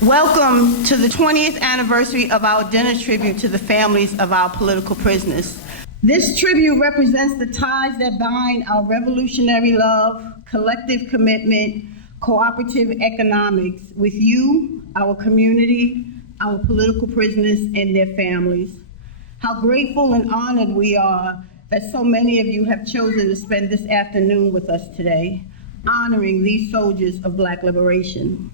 Welcome to the 20th anniversary of our dinner tribute to the families of our political prisoners. This tribute represents the ties that bind our revolutionary love, collective commitment, cooperative economics with you, our community, our political prisoners, and their families. How grateful and honored we are that so many of you have chosen to spend this afternoon with us today, honoring these soldiers of Black liberation.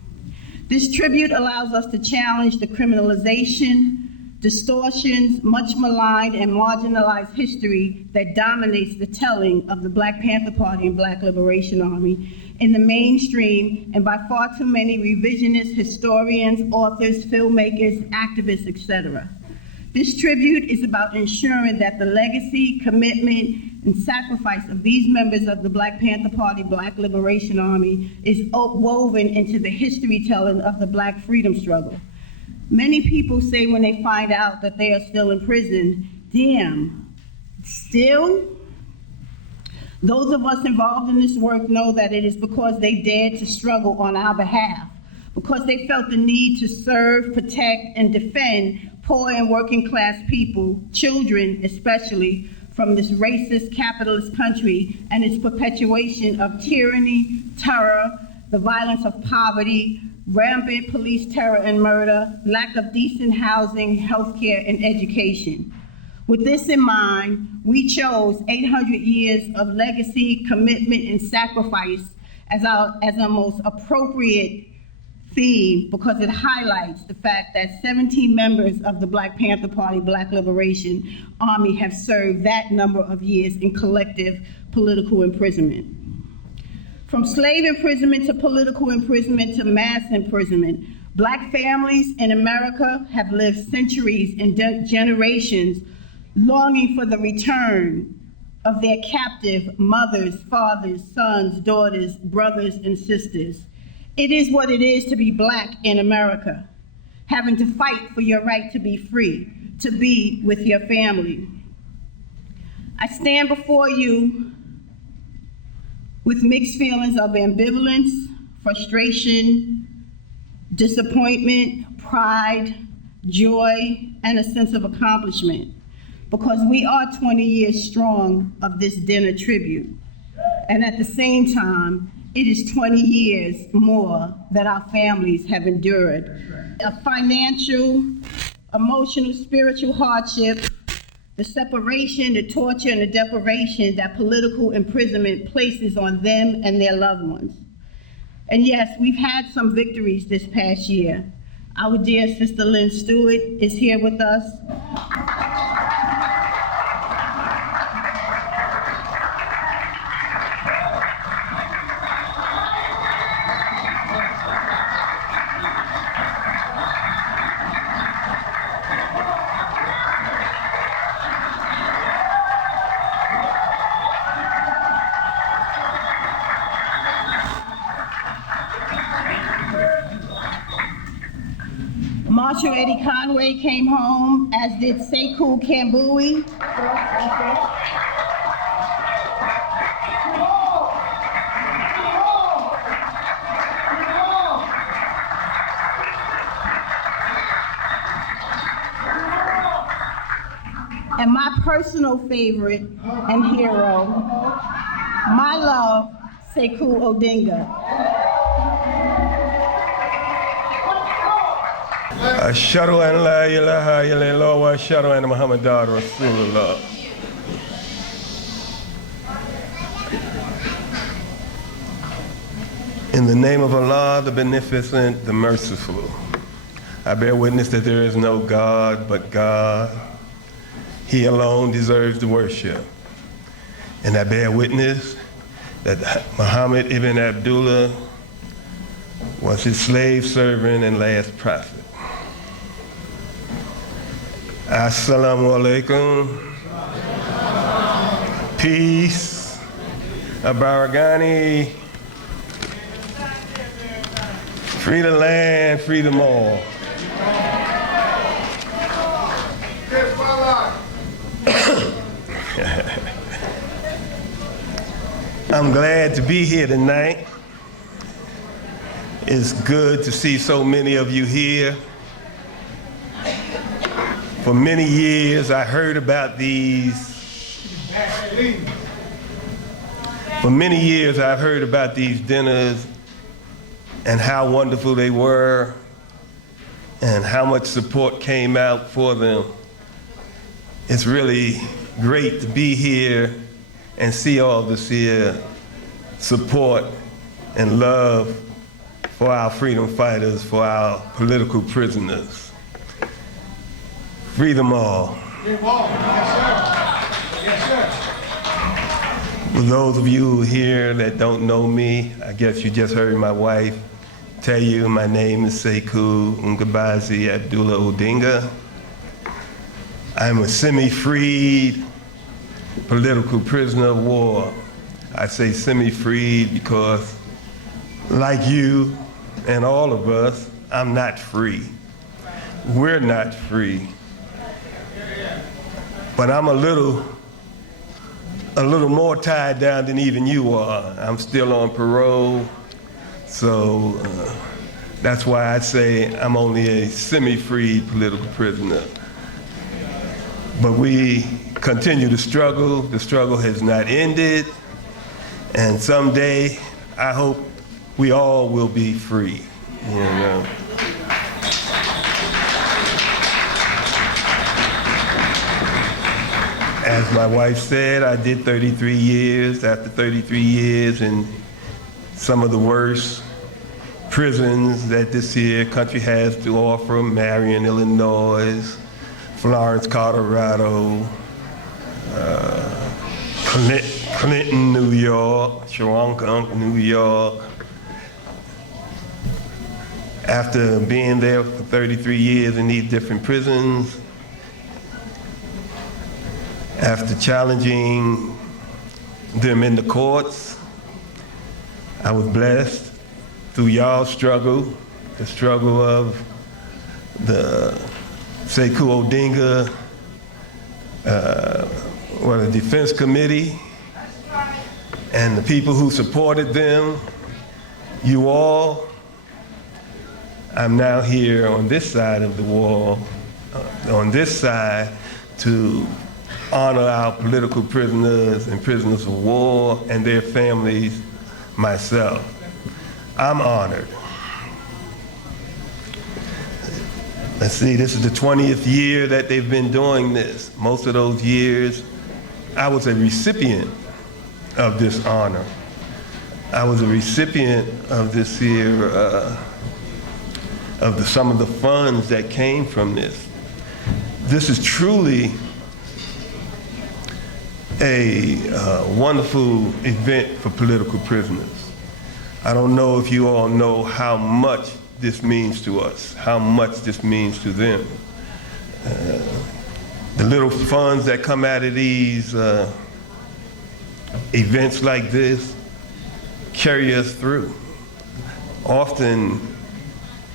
This tribute allows us to challenge the criminalization, distortions, much maligned and marginalized history that dominates the telling of the Black Panther Party and Black Liberation Army in the mainstream and by far too many revisionist historians, authors, filmmakers, activists, etc. This tribute is about ensuring that the legacy, commitment, and sacrifice of these members of the Black Panther Party, Black Liberation Army is woven into the history telling of the Black freedom struggle. Many people say when they find out that they are still in prison, damn, still? Those of us involved in this work know that it is because they dared to struggle on our behalf, because they felt the need to serve, protect, and defend poor and working class people, children especially, from this racist capitalist country and its perpetuation of tyranny, terror, the violence of poverty, rampant police terror and murder, lack of decent housing, healthcare, and education. With this in mind, we chose 800 years of legacy, commitment, and sacrifice as our most appropriate theme because it highlights the fact that 17 members of the Black Panther Party, Black Liberation Army have served that number of years in collective political imprisonment. From slave imprisonment to political imprisonment to mass imprisonment, Black families in America have lived centuries and generations longing for the return of their captive mothers, fathers, sons, daughters, brothers, and sisters. It is what it is to be Black in America, having to fight for your right to be free, to be with your family. I stand before you with mixed feelings of ambivalence, frustration, disappointment, pride, joy, and a sense of accomplishment, because we are 20 years strong of this dinner tribute. And at the same time, it is 20 years more that our families have endured. A financial, emotional, spiritual hardship, the separation, the torture, and the deprivation that political imprisonment places on them and their loved ones. And yes, we've had some victories this past year. Our dear Sister Lynn Stewart is here with us. Marshall Eddie Conway came home, as did Sekou Kambui. And my personal favorite and hero, my love, Sekou Odinga. Ashhadu an la ilaha illallah wa ashhadu anna Muhammadan Rasulullah. In the name of Allah, the Beneficent, the Merciful, I bear witness that there is no God but God. He alone deserves the worship. And I bear witness that Muhammad ibn Abdullah was his slave servant and last prophet. Assalamu alaikum. Peace. Abaragani. Free the land, free them all. I'm glad to be here tonight. It's good to see so many of you here. For many years, I heard about these. For many years, I've heard about these dinners and how wonderful they were and how much support came out for them. It's really great to be here and see all this here support and love for our freedom fighters, for our political prisoners. Free them all. Free them all. Yes, sir. Yes, sir. For those of you here that don't know me, I guess you just heard my wife tell you my name is Sekou Mkabazi Abdullah Odinga. I'm a semi-freed political prisoner of war. I say semi-freed because, like you and all of us, I'm not free. We're not free. But I'm a little more tied down than even you are. I'm still on parole, so that's why I say I'm only a semi-free political prisoner. But we continue to struggle. The struggle has not ended, and someday I hope we all will be free, you know. As my wife said, I did 33 years. After 33 years in some of the worst prisons that this here country has to offer, Marion, Illinois, Florence, Colorado, Clinton, New York, Sharonka, New York. After being there for 33 years in these different prisons, after challenging them in the courts, I was blessed through y'all's struggle, the struggle of the Sekou Odinga, the Defense Committee, and the people who supported them, you all. I'm now here on this side of the wall, on this side, to honor our political prisoners and prisoners of war and their families, myself. I'm honored. Let's see, this is the 20th year that they've been doing this. Most of those years, I was a recipient of this honor. I was a recipient of this year, of some of the funds that came from this. This is truly a wonderful event for political prisoners. I don't know if you all know how much this means to us, how much this means to them. The little funds that come out of these events like this carry us through. Often,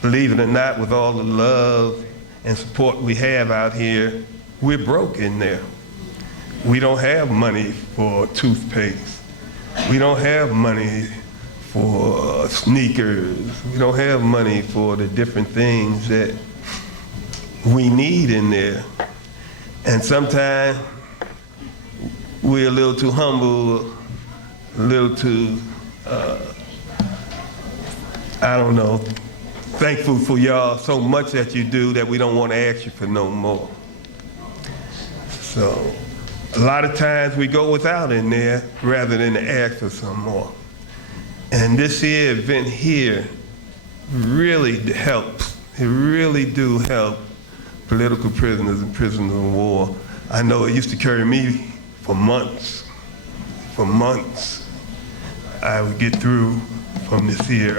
believe it or not, with all the love and support we have out here, we're broke in there. We don't have money for toothpaste. We don't have money for sneakers. We don't have money for the different things that we need in there. And sometimes we're a little too humble, a little too, I don't know, thankful for y'all so much that you do that we don't want to ask you for no more. So a lot of times we go without in there rather than to ask for some more. And this here event here really helps. It really do help political prisoners and prisoners of war. I know it used to carry me for months. For months, I would get through from this here,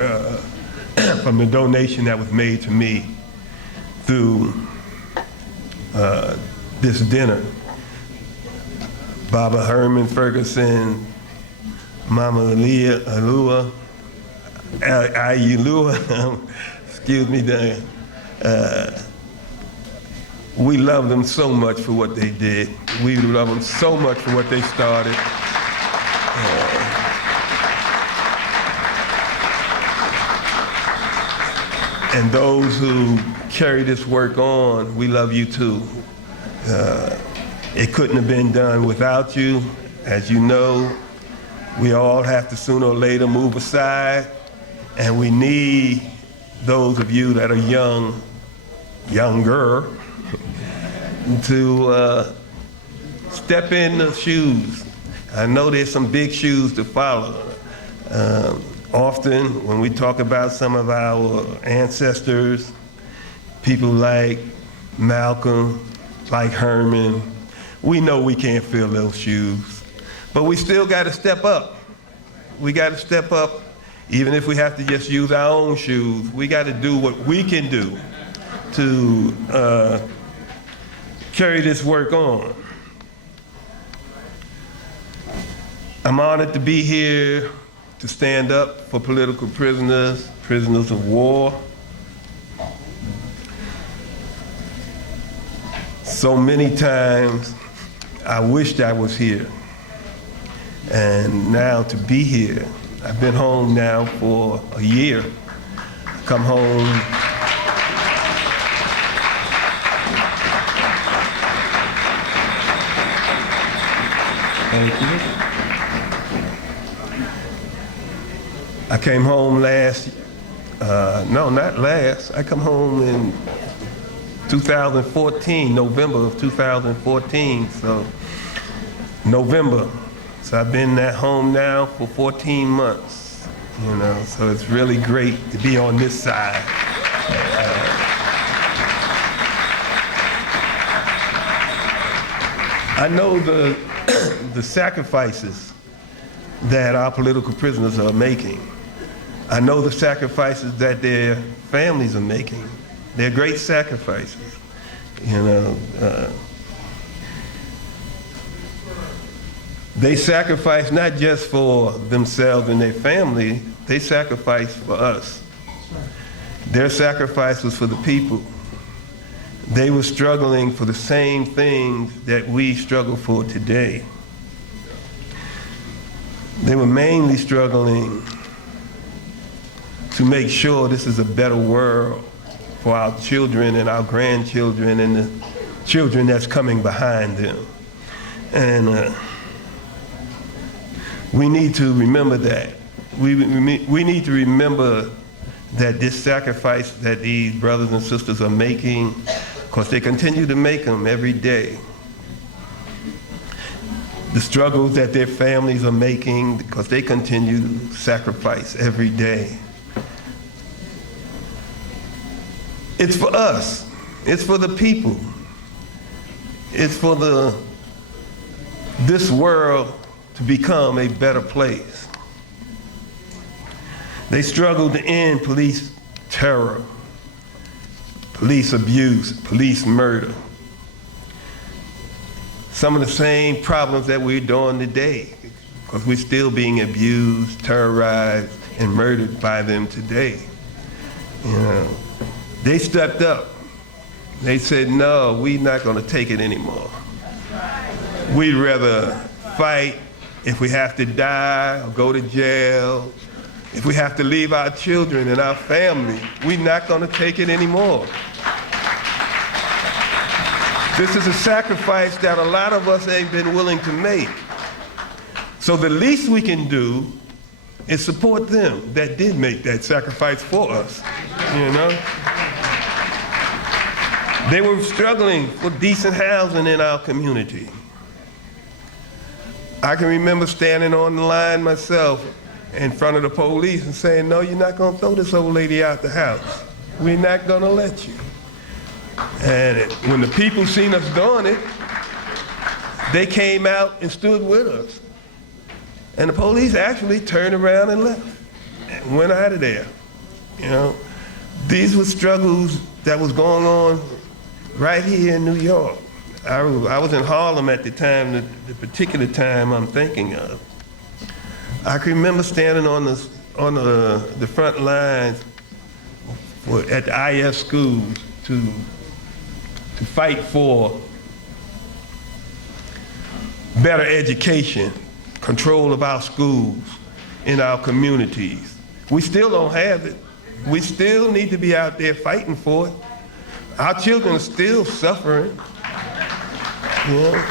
from the donation that was made to me through this dinner. Baba Herman Ferguson, Mama Ayelua, excuse me, we love them so much for what they did. We love them so much for what they started. And those who carry this work on, we love you too. It couldn't have been done without you. As you know, we all have to sooner or later move aside, and we need those of you that are younger, to step in the shoes. I know there's some big shoes to follow. Often when we talk about some of our ancestors, people like Malcolm, like Herman, we know we can't fill those shoes, but we still got to step up. We got to step up, even if we have to just use our own shoes. We got to do what we can do to carry this work on. I'm honored to be here to stand up for political prisoners, prisoners of war. So many times I wished I was here. And now to be here, I've been home now for a year. I come home Thank you. I came home I come home in 2014, November of 2014, so November. So I've been at home now for 14 months, so it's really great to be on this side. I know the sacrifices that our political prisoners are making. I know the sacrifices that their families are making. They're great sacrifices, They sacrifice not just for themselves and their family, they sacrifice for us. Their sacrifice was for the people. They were struggling for the same things that we struggle for today. They were mainly struggling to make sure this is a better world for our children and our grandchildren and the children that's coming behind them. And we need to remember that. We need to remember that this sacrifice that these brothers and sisters are making, because they continue to make them every day. The struggles that their families are making, because they continue to sacrifice every day. It's for us. It's for the people. It's for this world to become a better place. They struggle to end police terror, police abuse, police murder. Some of the same problems that we're doing today, because we're still being abused, terrorized, and murdered by them today. They stepped up. They said, no, we're not going to take it anymore. We'd rather fight if we have to die or go to jail, if we have to leave our children and our family. We're not going to take it anymore. This is a sacrifice that a lot of us ain't been willing to make. So the least we can do is support them that did make that sacrifice for us, They were struggling for decent housing in our community. I can remember standing on the line myself in front of the police and saying, no, you're not going to throw this old lady out the house. We're not going to let you. And when the people seen us doing it, they came out and stood with us. And the police actually turned around and left and went out of there. These were struggles that was going on right here in New York. I was in Harlem at the time, the particular time I'm thinking of. I can remember standing on the front lines at the IS schools to fight for better education, control of our schools in our communities. We still don't have it. We still need to be out there fighting for it. Our children are still suffering. You know?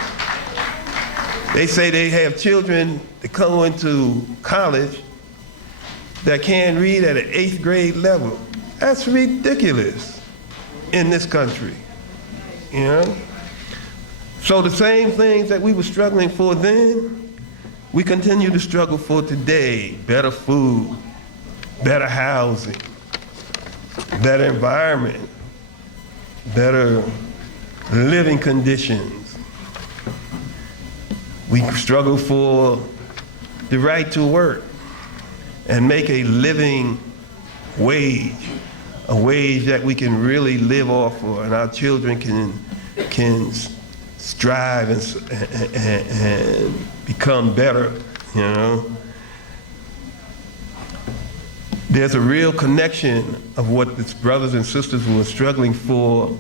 They say they have children that come into college that can't read at an 8th grade level. That's ridiculous in this country. You know? So the same things that we were struggling for then, we continue to struggle for today. Better food, better housing, better environment, better living conditions. We struggle for the right to work and make a living wage, a wage that we can really live off of, and our children can strive and become better, you know. There's a real connection of what the brothers and sisters were struggling for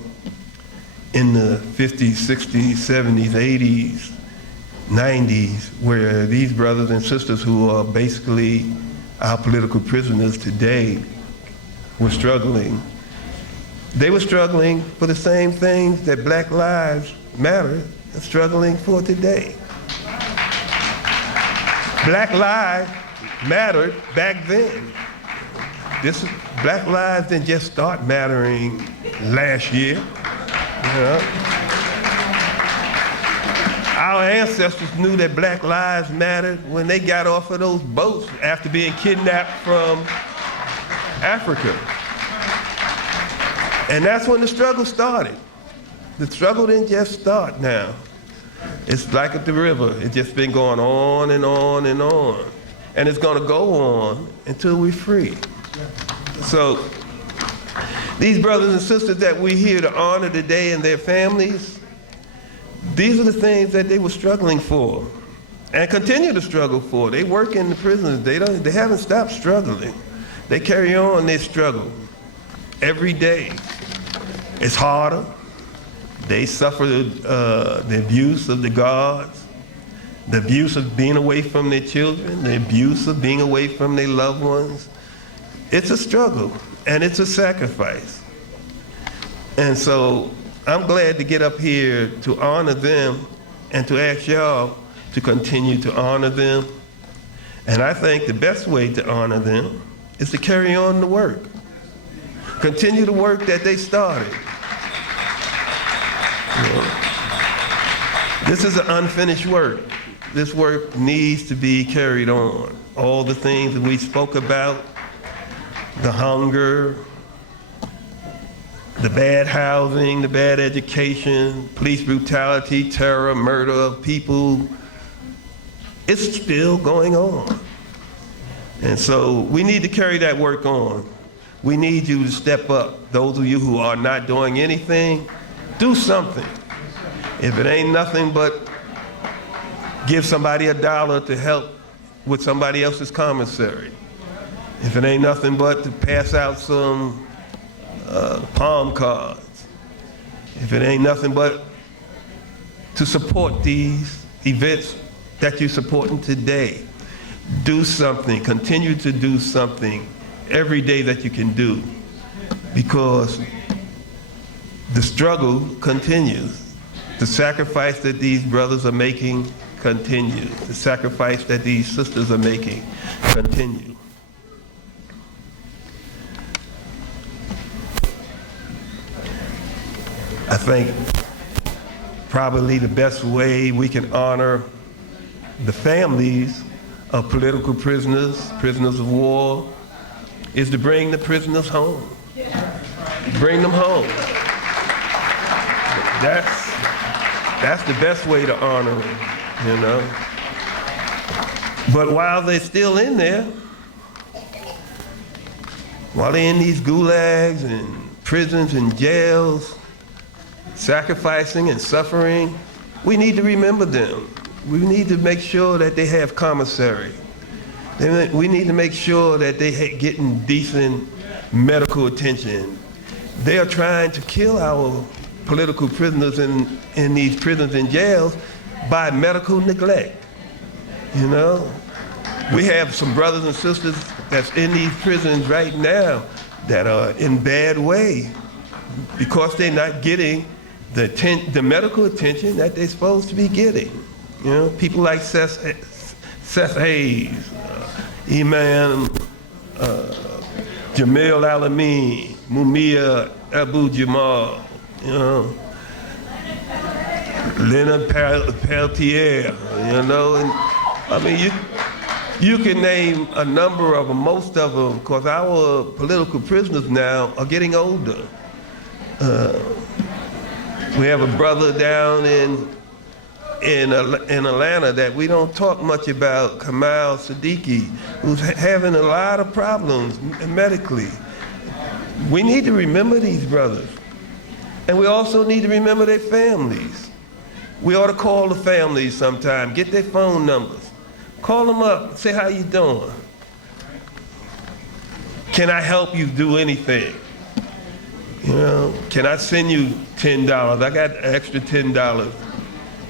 in the 50s, 60s, 70s, 80s, 90s, where these brothers and sisters who are basically our political prisoners today were struggling. They were struggling for the same things that Black Lives Matter is struggling for today. Black lives mattered back then. Black lives didn't just start mattering last year. You know? Our ancestors knew that Black lives mattered when they got off of those boats after being kidnapped from Africa. And that's when the struggle started. The struggle didn't just start now. It's like at the river. It's just been going on and on and on. And it's going to go on until we're free. So these brothers and sisters that we're here to honor today and their families, these are the things that they were struggling for and continue to struggle for. They work in the prisons. They haven't stopped struggling. They carry on their struggle every day. It's harder. They suffer the abuse of the guards, the abuse of being away from their children, the abuse of being away from their loved ones. It's a struggle, and it's a sacrifice. And so I'm glad to get up here to honor them and to ask y'all to continue to honor them. And I think the best way to honor them is to carry on the work. Continue the work that they started. You know, this is an unfinished work. This work needs to be carried on. All the things that we spoke about, the hunger, the bad housing, the bad education, police brutality, terror, murder of people, it's still going on. And so we need to carry that work on. We need you to step up. Those of you who are not doing anything, do something. If it ain't nothing but give somebody $1 to help with somebody else's commissary. If it ain't nothing but to pass out some palm cards. If it ain't nothing but to support these events that you're supporting today. Do something, continue to do something every day that you can do, because the struggle continues. The sacrifice that these brothers are making continues. The sacrifice that these sisters are making continues. I think probably the best way we can honor the families of political prisoners, prisoners of war, is to bring the prisoners home. Bring them home. That's the best way to honor them, you know. But while they're still in there, while they're in these gulags and prisons and jails, sacrificing and suffering, we need to remember them. We need to make sure that they have commissary. We need to make sure that they're getting decent medical attention. They are trying to kill our political prisoners in these prisons and jails by medical neglect. You know, we have some brothers and sisters that's in these prisons right now that are in bad way because they're not getting the medical attention that they're supposed to be getting. You know, people like Seth Hayes, Imam Jamil Alameen, Mumia Abu Jamal, you know, Leonard Peltier, you know, and I mean, you can name a number of them, most of them, because our political prisoners now are getting older. We have a brother down in Atlanta that we don't talk much about, Kamal Siddiqui, who's having a lot of problems medically. We need to remember these brothers. And we also need to remember their families. We ought to call the families sometime, get their phone numbers. Call them up, say how you doing. Can I help you do anything? You know, can I send you $10? I got an extra $10.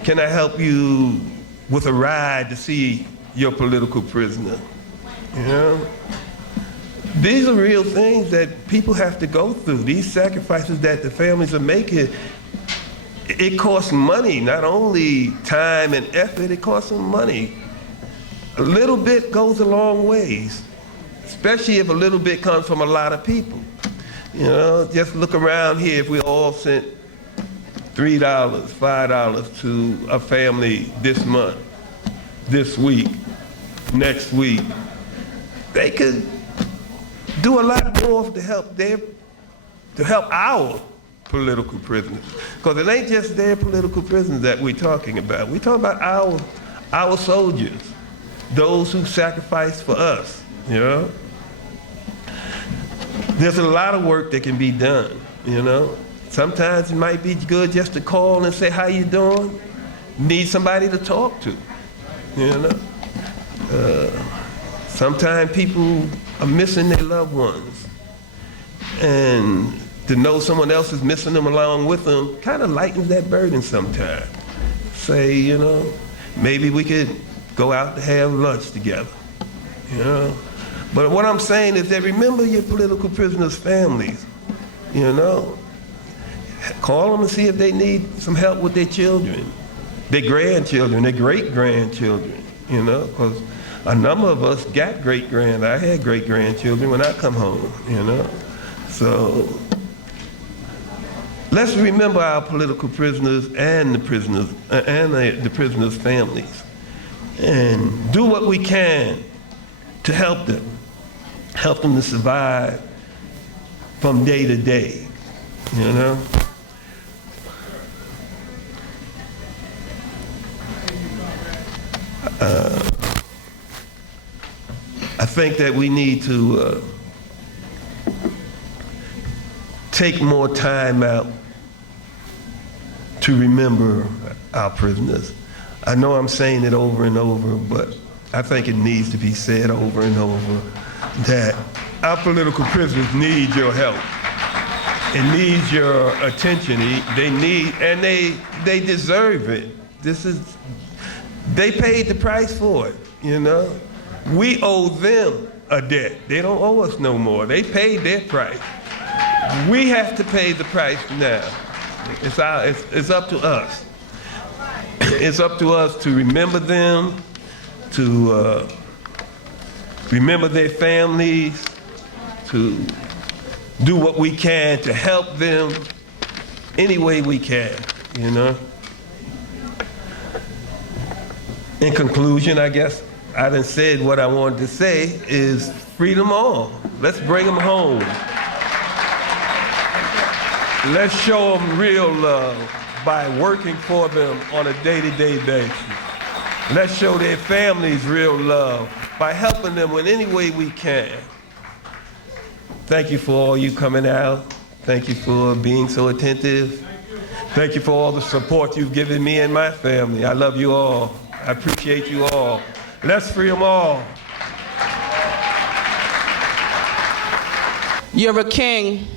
Can I help you with a ride to see your political prisoner? You know? These are real things that people have to go through. These sacrifices that the families are making, it costs money, not only time and effort, it costs them money. A little bit goes a long ways, especially if a little bit comes from a lot of people. You know, just look around here, if we all sent $3, $5 to a family this month, this week, next week, they could do a lot more to help our political prisoners. Because it ain't just their political prisoners that we're talking about. We're talking about our soldiers, those who sacrificed for us, you know? There's a lot of work that can be done, you know? Sometimes it might be good just to call and say, how you doing? Need somebody to talk to, you know? Sometimes people are missing their loved ones. And to know someone else is missing them along with them kind of lightens that burden sometimes. Say, you know, maybe we could go out to have lunch together, you know? But what I'm saying is that remember your political prisoners' families, you know? Call them and see if they need some help with their children, their grandchildren, their great-grandchildren, you know? Because a number of us got I had great-grandchildren when I come home, you know? So let's remember our political prisoners and the prisoners' families, and do what we can to help them to survive from day to day, you know? I think that we need to take more time out to remember our prisoners. I know I'm saying it over and over, but I think it needs to be said over and over that our political prisoners need your help. It needs your attention. They deserve it. They paid the price for it, you know? We owe them a debt. They don't owe us no more. They paid their price. We have to pay the price now. It's up to us. It's up to us to remember them, to remember their families, to do what we can to help them any way we can, you know? In conclusion, I guess I done said what I wanted to say is free them all. Let's bring them home. Let's show them real love by working for them on a day-to-day basis. Let's show their families real love by helping them in any way we can. Thank you for all you coming out. Thank you for being so attentive. Thank you for all the support you've given me and my family. I love you all. I appreciate you all. Let's free them all. You're a king.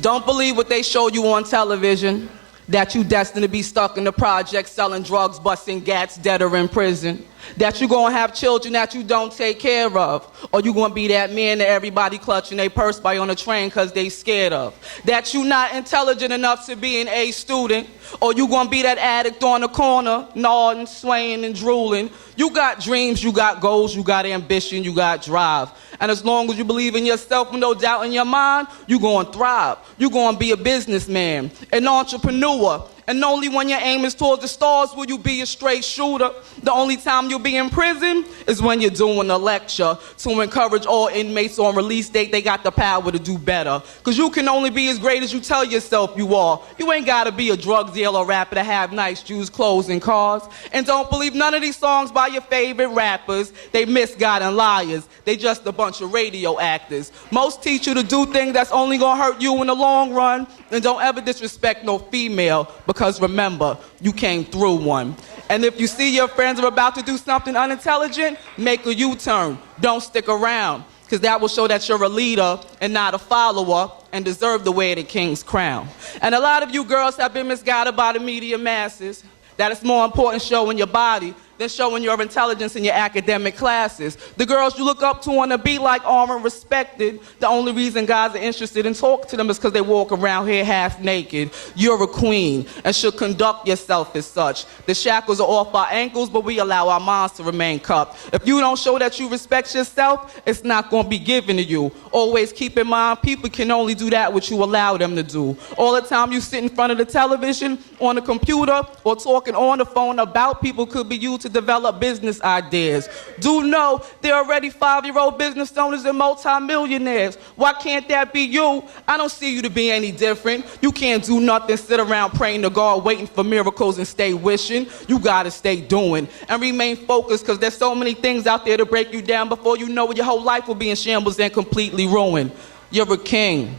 Don't believe what they show you on television. That you destined to be stuck in the project selling drugs, busting gats, dead or in prison. That you gonna have children that you don't take care of. Or you gonna be that man that everybody clutching their purse by on the train cause they scared of. That you not intelligent enough to be an A student. Or you gonna be that addict on the corner, nodding, swaying, and drooling. You got dreams, you got goals, you got ambition, you got drive. And as long as you believe in yourself with no doubt in your mind, you gonna thrive. You gonna be a businessman, an entrepreneur. And only when your aim is towards the stars will you be a straight shooter. The only time you'll be in prison is when you're doing a lecture to encourage all inmates on release date they got the power to do better. Cause you can only be as great as you tell yourself you are. You ain't gotta be a drug dealer or rapper to have nice shoes, clothes, and cars. And don't believe none of these songs by your favorite rappers. They misguided liars. They just a bunch of radio actors. Most teach you to do things that's only gonna hurt you in the long run. And don't ever disrespect no female, because remember, you came through one. And if you see your friends are about to do something unintelligent, make a U-turn. Don't stick around, because that will show that you're a leader and not a follower and deserve to wear the king's crown. And a lot of you girls have been misguided by the media masses, that it's more important showing your body than showing your intelligence in your academic classes. The girls you look up to want to be like are respected. The only reason guys are interested in talking to them is because they walk around here half naked. You're a queen and should conduct yourself as such. The shackles are off our ankles, but we allow our minds to remain cupped. If you don't show that you respect yourself, it's not going to be given to you. Always keep in mind, people can only do that which you allow them to do. All the time you sit in front of the television, on the computer, or talking on the phone about people could be used to develop business ideas. Do know there are already 5-year-old business owners and multi-millionaires. Why can't that be you? I don't see you to be any different. You can't do nothing, sit around praying to God, waiting for miracles and stay wishing. You gotta stay doing and remain focused, because there's so many things out there to break you down. Before you know it, your whole life will be in shambles and completely ruined. You're a king.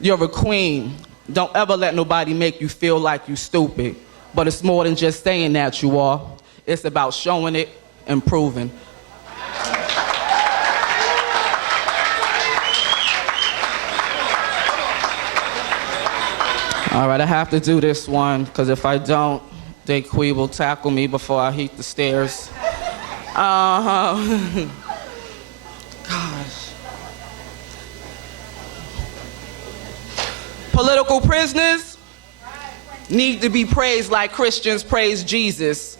You're a queen. Don't ever let nobody make you feel like you stupid. But it's more than just saying that you are. It's about showing it and proving. All right, I have to do this one, because if I don't, Daquee will tackle me before I hit the stairs. Gosh. Political prisoners need to be praised like Christians praise Jesus.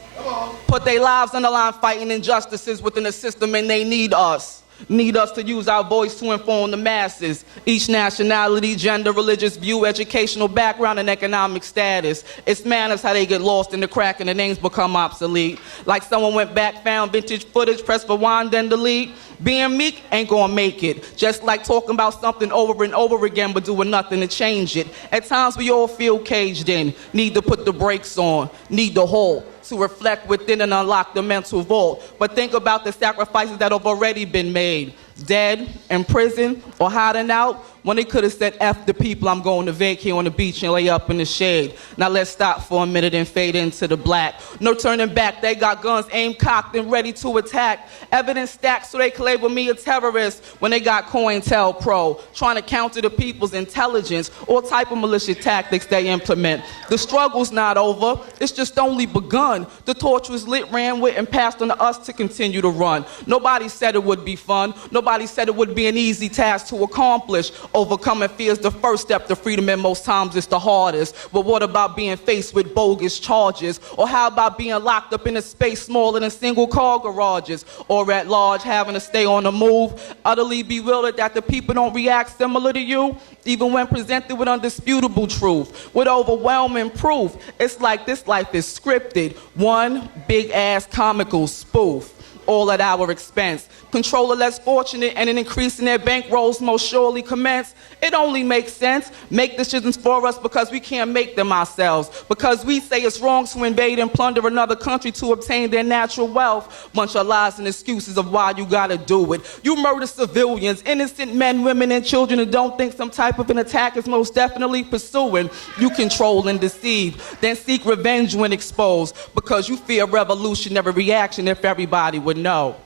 Put their lives on the line fighting injustices within the system, and they need us. Need us to use our voice to inform the masses. Each nationality, gender, religious view, educational background, and economic status. It's manners how they get lost in the crack and the names become obsolete. Like someone went back, found vintage footage, pressed rewind, then delete. Being meek ain't gonna make it. Just like talking about something over and over again but doing nothing to change it. At times we all feel caged in. Need to put the brakes on. Need to hold. To reflect within and unlock the mental vault. But think about the sacrifices that have already been made. Dead, in prison, or hiding out, when they could have said, F the people, I'm going to vacate on the beach and lay up in the shade. Now let's stop for a minute and fade into the black. No turning back, they got guns aimed, cocked, and ready to attack. Evidence stacked so they can label me a terrorist when they got COINTELPRO, trying to counter the people's intelligence, all type of malicious tactics they implement. The struggle's not over, it's just only begun. The torch was lit, ran with, and passed on to us to continue to run. Nobody said it would be fun. Nobody said it would be an easy task to accomplish. Overcoming fear is the first step to freedom, and most times it's the hardest. But what about being faced with bogus charges? Or how about being locked up in a space smaller than single car garages? Or at large, having to stay on the move? Utterly bewildered that the people don't react similar to you, even when presented with undisputable truth, with overwhelming proof. It's like this life is scripted, one big-ass comical spoof. All at our expense. Controller less fortunate and an increase in their bankrolls most surely commence. It only makes sense. Make decisions for us because we can't make them ourselves. Because we say it's wrong to invade and plunder another country to obtain their natural wealth. Bunch of lies and excuses of why you gotta do it. You murder civilians, innocent men, women, and children who don't think some type of an attack is most definitely pursuing. You control and deceive, then seek revenge when exposed. Because you fear revolutionary reaction if everybody would know.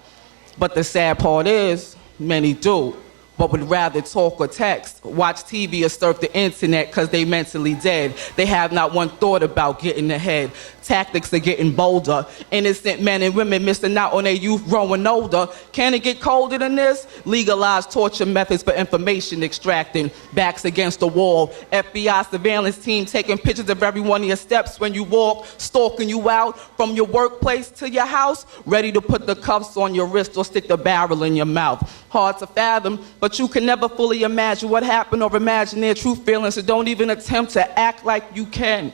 But the sad part is, many do. but would rather talk or text, watch TV or surf the internet because they mentally dead. They have not one thought about getting ahead. Tactics are getting bolder. Innocent men and women missing out on their youth growing older. Can it get colder than this? Legalized torture methods for information extracting. Backs against the wall. FBI surveillance team taking pictures of every one of your steps when you walk, stalking you out from your workplace to your house, ready to put the cuffs on your wrist or stick the barrel in your mouth. Hard to fathom, but you can never fully imagine what happened or imagine their true feelings, so don't even attempt to act like you can.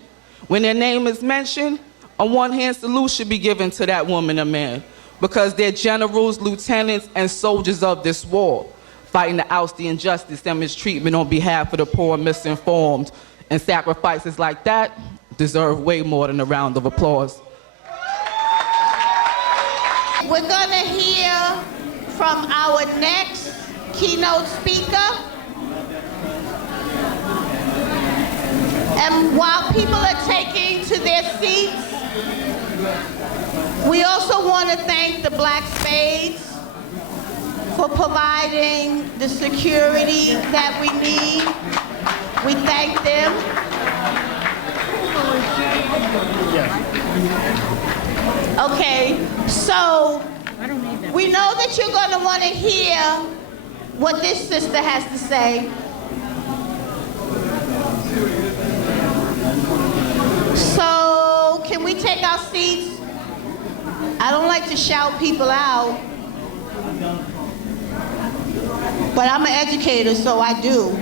When their name is mentioned, on one hand, salute should be given to that woman or man, because they're generals, lieutenants, and soldiers of this war, fighting to oust the injustice and mistreatment on behalf of the poor and misinformed. And sacrifices like that deserve way more than a round of applause. We're going to hear from our next keynote speaker. And while people are taking to their seats, we also want to thank the Black Spades for providing the security that we need. We thank them. Okay, so we know that you're going to want to hear what this sister has to say. So, can we take our seats? I don't like to shout people out, but I'm an educator, so I do.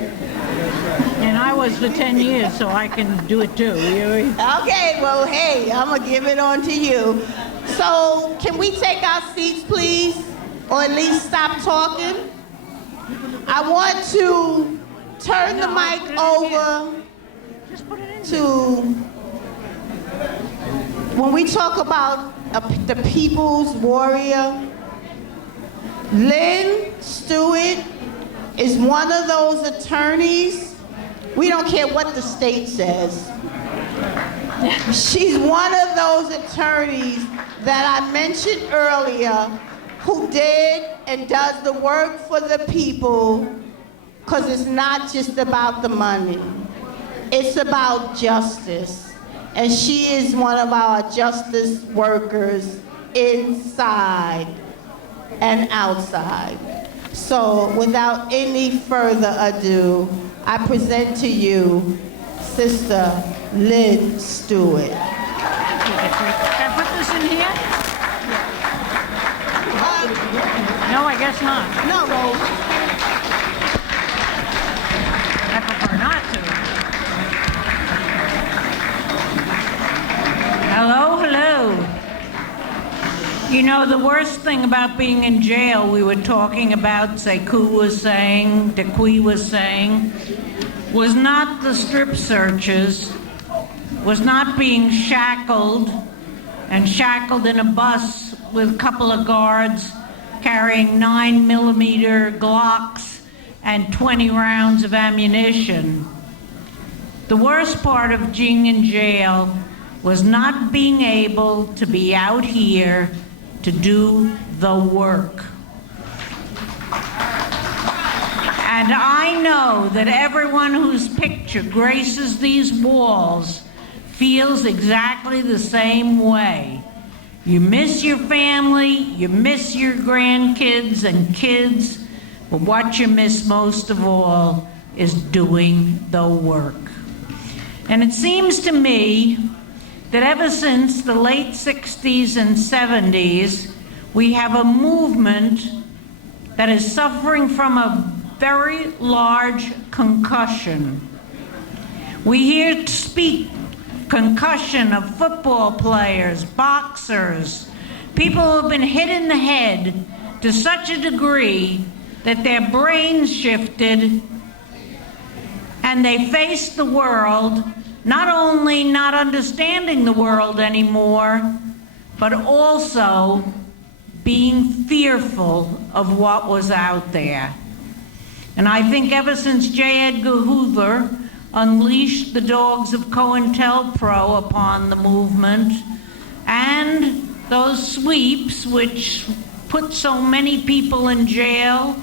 And I was for 10 years, so I can do it too. Okay, well, hey, I'm gonna give it on to you. So, can we take our seats, please? Or at least stop talking? I want to turn the mic over to, when we talk about the people's warrior, Lynn Stewart is one of those attorneys. We don't care what the state says. She's one of those attorneys that I mentioned earlier who did and does the work for the people, because it's not just about the money. It's about justice. And she is one of our justice workers inside and outside. So without any further ado, I present to you Sister Lynn Stewart. Can I put this in here? No, I guess not. No, Rose. I prefer not to. Hello, hello. You know, the worst thing about being in jail, we were talking about, Sekou was saying, Dequi was saying, was not the strip searches, was not being shackled in a bus with a couple of guards carrying 9mm Glocks and 20 rounds of ammunition. The worst part of being in jail was not being able to be out here to do the work. And I know that everyone whose picture graces these walls feels exactly the same way. You miss your family, you miss your grandkids and kids, but what you miss most of all is doing the work. And it seems to me that ever since the late 60s and 70s, we have a movement that is suffering from a very large concussion. We hear speak concussion of football players, boxers, people who have been hit in the head to such a degree that their brains shifted and they faced the world, not only not understanding the world anymore, but also being fearful of what was out there. And I think ever since J. Edgar Hoover unleashed the dogs of COINTELPRO upon the movement, and those sweeps which put so many people in jail,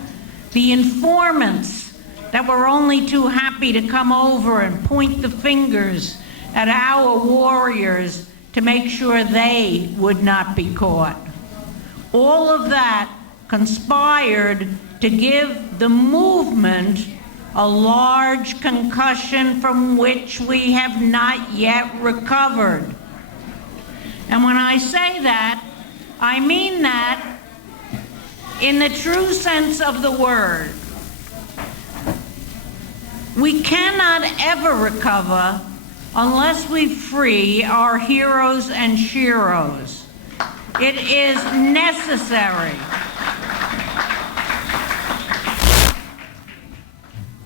the informants that were only too happy to come over and point the fingers at our warriors to make sure they would not be caught. All of that conspired to give the movement a large concussion from which we have not yet recovered. And when I say that, I mean that in the true sense of the word. We cannot ever recover unless we free our heroes and sheroes. It is necessary.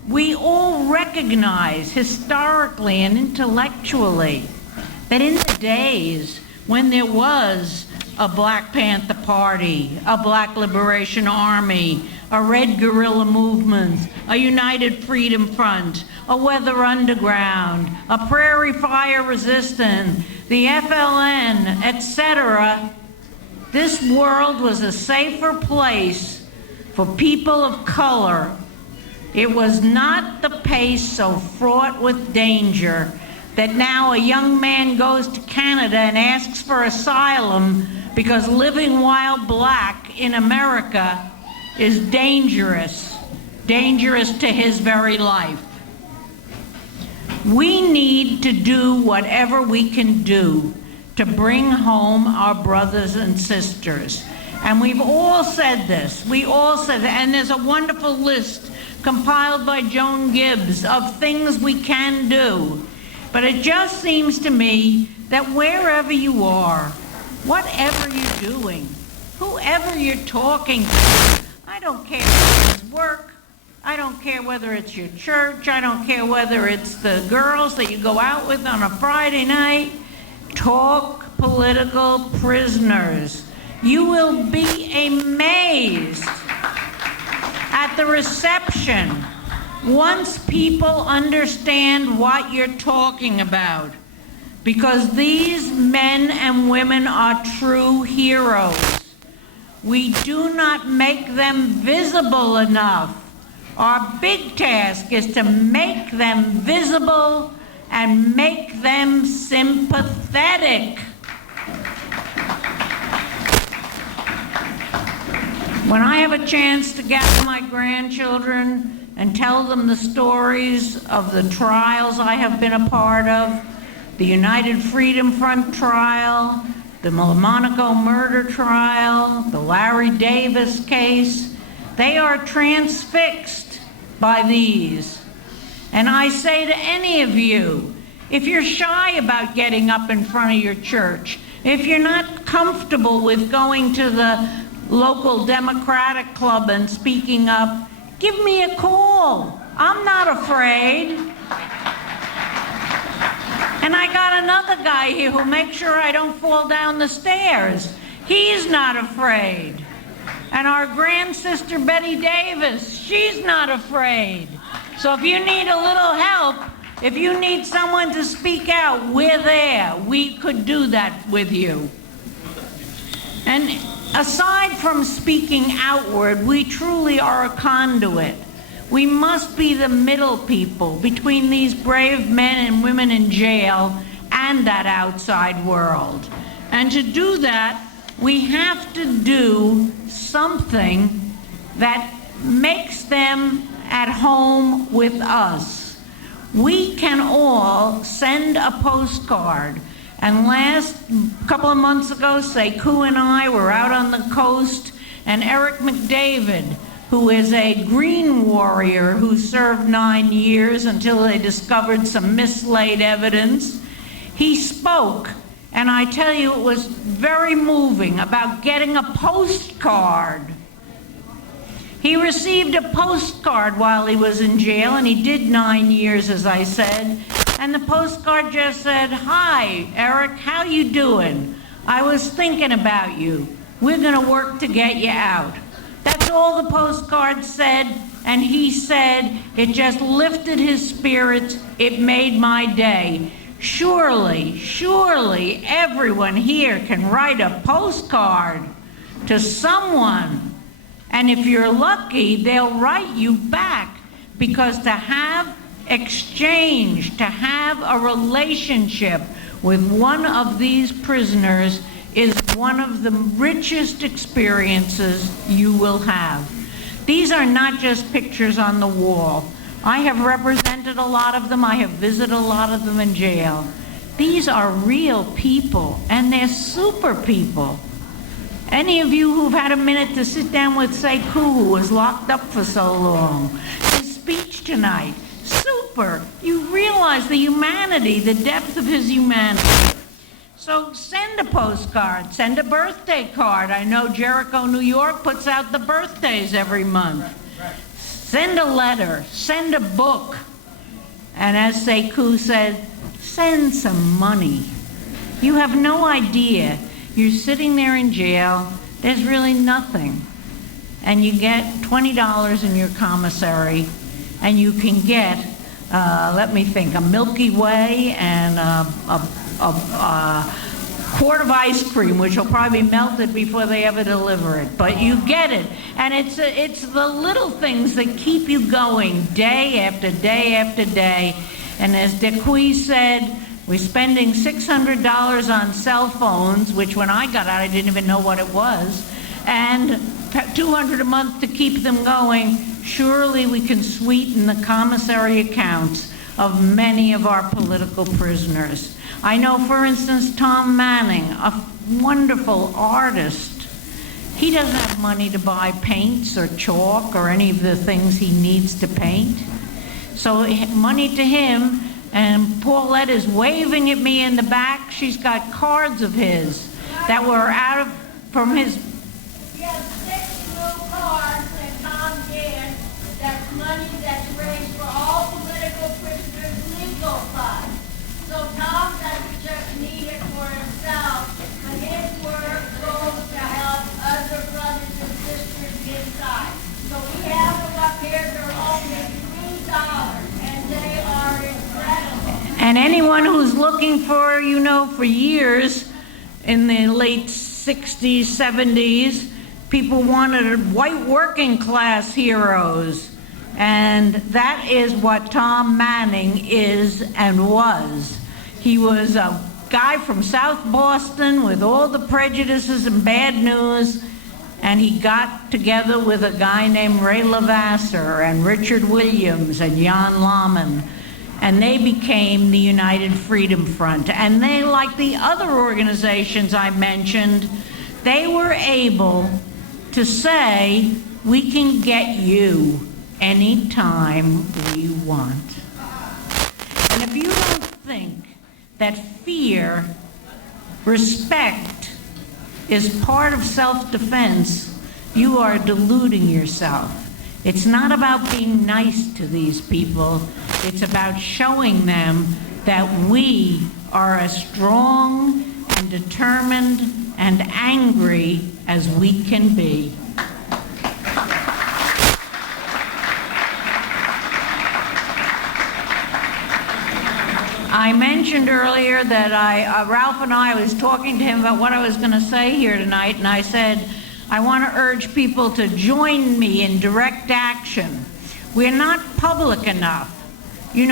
We all recognize historically and intellectually that in the days when there was a Black Panther Party, a Black Liberation Army, a Red Guerrilla Movement, a United Freedom Front, a Weather Underground, a Prairie Fire Resistance, the FLN, etc., this world was a safer place for people of color. It was not the pace so fraught with danger that now a young man goes to Canada and asks for asylum because living while black in America is dangerous to his very life. We need to do whatever we can do to bring home our brothers and sisters. And we've all said this. We all said that. And there's a wonderful list compiled by Joan Gibbs of things we can do. But it just seems to me that wherever you are, whatever you're doing, whoever you're talking to, I don't care whether it's work, I don't care whether it's your church, I don't care whether it's the girls that you go out with on a Friday night, talk political prisoners. You will be amazed at the reception once people understand what you're talking about, because these men and women are true heroes. We do not make them visible enough. Our big task is to make them visible and make them sympathetic. When I have a chance to gather my grandchildren and tell them the stories of the trials I have been a part of, the United Freedom Front trial, the Monaco murder trial, the Larry Davis case, they are transfixed by these. And I say to any of you, if you're shy about getting up in front of your church, if you're not comfortable with going to the local Democratic club and speaking up, give me a call. I'm not afraid. And I got another guy here who'll make sure I don't fall down the stairs. He's not afraid. And our grand sister Betty Davis, she's not afraid. So if you need a little help, if you need someone to speak out, we're there. We could do that with you. And aside from speaking outward, we truly are a conduit. We must be the middle people between these brave men and women in jail and that outside world. And to do that, we have to do something that makes them at home with us. We can all send a postcard. And last couple of months ago, Sekou and I were out on the coast, and Eric McDavid, who is a Green warrior who served 9 years until they discovered some mislaid evidence, he spoke, and I tell you, it was very moving about getting a postcard. He received a postcard while he was in jail, and he did 9 years, as I said. And the postcard just said, "Hi, Eric, how you doing? I was thinking about you. We're gonna work to get you out." That's all the postcard said, and he said it just lifted his spirits. It made my day. Surely everyone here can write a postcard to someone And if you're lucky, they'll write you back, because to have exchange, to have a relationship with one of these prisoners is one of the richest experiences you will have. These are not just pictures on the wall. I have represented a lot of them. I have visited a lot of them in jail. These are real people, and they're super people. Any of you who've had a minute to sit down with Sekou, who was locked up for so long, his speech tonight, super. You realize the humanity, the depth of his humanity. So send a postcard, send a birthday card. I know Jericho, New York puts out the birthdays every month. Send a letter, send a book. And as Sekou said, send some money. You have no idea. You're sitting there in jail, there's really nothing. And you get $20 in your commissary, and you can get, let me think, a Milky Way and a quart of ice cream, which will probably be melted before they ever deliver it. But you get it. And it's the little things that keep you going day after day after day. And as Dequis said, we're spending $600 on cell phones, which when I got out, I didn't even know what it was, and $200 a month to keep them going. Surely we can sweeten the commissary accounts of many of our political prisoners. I know, for instance, Tom Manning, a wonderful artist. He doesn't have money to buy paints or chalk or any of the things he needs to paint. So money to him. And Paulette is waving at me in the back. She's got cards of his that were from his. We have 6 little cards that Tom did. That's money that's raised for all political prisoners' legal funds. So Tom doesn't just need it for himself, but his work goes to help other brothers and sisters inside. So we have them up here. They're only $3, and they are incredible. And anyone who's looking for, for years, in the late 60s, 70s, people wanted white working class heroes. And that is what Tom Manning is and was. He was a guy from South Boston with all the prejudices and bad news, and he got together with a guy named Ray Levasseur and Richard Williams and Jan Lahman. And they became the United Freedom Front. And they, like the other organizations I mentioned, they were able to say, we can get you anytime we want. And if you don't think that fear, respect is part of self-defense, you are deluding yourself. It's not about being nice to these people. It's about showing them that we are as strong and determined and angry as we can be. I mentioned earlier that Ralph and I was talking to him about what I was going to say here tonight, and I said, I want to urge people to join me in direct action. We're not public enough. You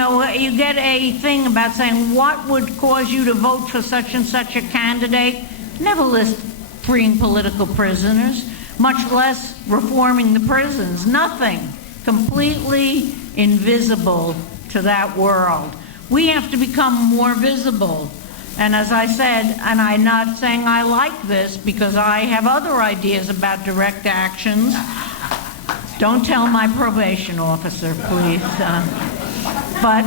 get a thing about saying what would cause you to vote for such and such a candidate. Never list freeing political prisoners, much less reforming the prisons. Nothing. Completely invisible to that world. We have to become more visible. And as I said, and I'm not saying I like this because I have other ideas about direct actions. Don't tell my probation officer, please. But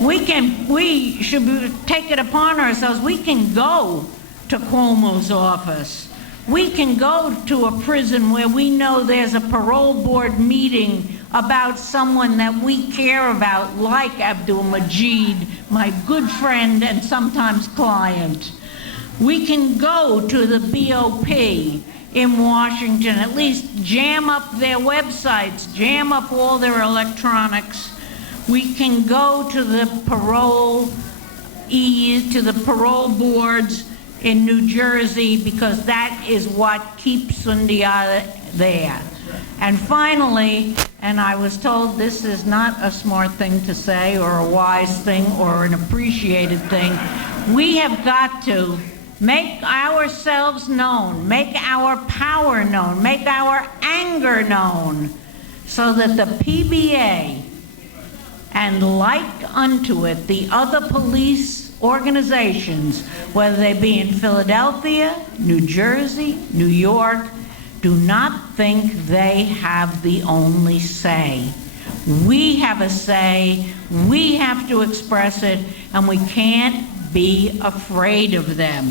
we should take it upon ourselves. We can go to Cuomo's office. We can go to a prison where we know there's a parole board meeting about someone that we care about, like Abdul Majid, my good friend and sometimes client. We can go to the BOP in Washington, at least jam up their websites, jam up all their electronics. We can go to the parole boards in New Jersey, because that is what keeps Sundiata there. And finally, and I was told this is not a smart thing to say or a wise thing or an appreciated thing, we have got to make ourselves known, make our power known, make our anger known, so that the PBA and like unto it the other police organizations, whether they be in Philadelphia, New Jersey, New York, do not think they have the only say. We have a say, we have to express it, and we can't be afraid of them.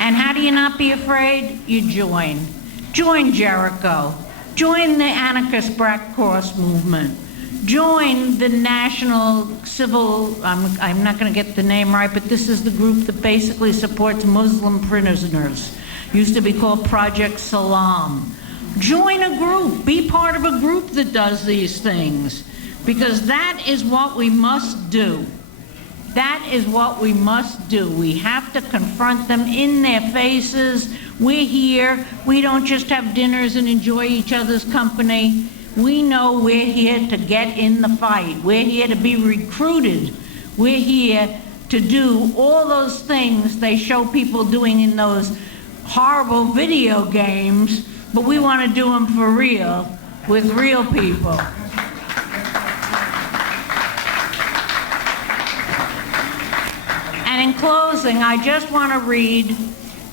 And how do you not be afraid? You join. Join Jericho. Join the anarchist Black Cross movement. Join the National Civil, I'm not going to get the name right, but this is the group that basically supports Muslim prisoners. Used to be called Project Salam. Join a group. Be part of a group that does these things, because that is what we must do. That is what we must do. We have to confront them in their faces. We're here. We don't just have dinners and enjoy each other's company. We know we're here to get in the fight. We're here to be recruited. We're here to do all those things they show people doing in those horrible video games, but we want to do them for real, with real people. And in closing, I just want to read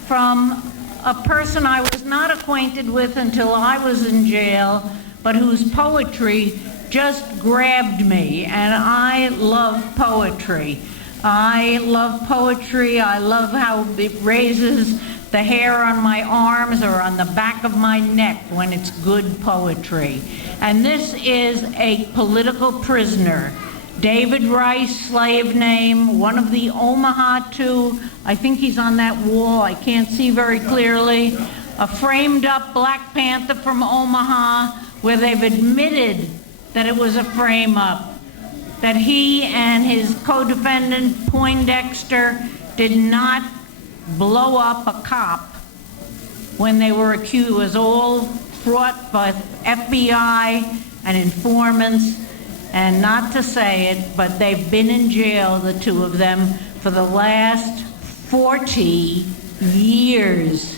from a person I was not acquainted with until I was in jail, but whose poetry just grabbed me, and I love poetry. I love poetry. I love how it raises the hair on my arms or on the back of my neck when it's good poetry. And this is a political prisoner. David Rice, slave name, one of the Omaha two. I think he's on that wall. I can't see very clearly. A framed up Black Panther from Omaha, where they've admitted that it was a frame up, that he and his co-defendant Poindexter did not blow up a cop when they were accused. It was all brought by FBI and informants, and not to say it, but they've been in jail, the two of them, for the last 40 years.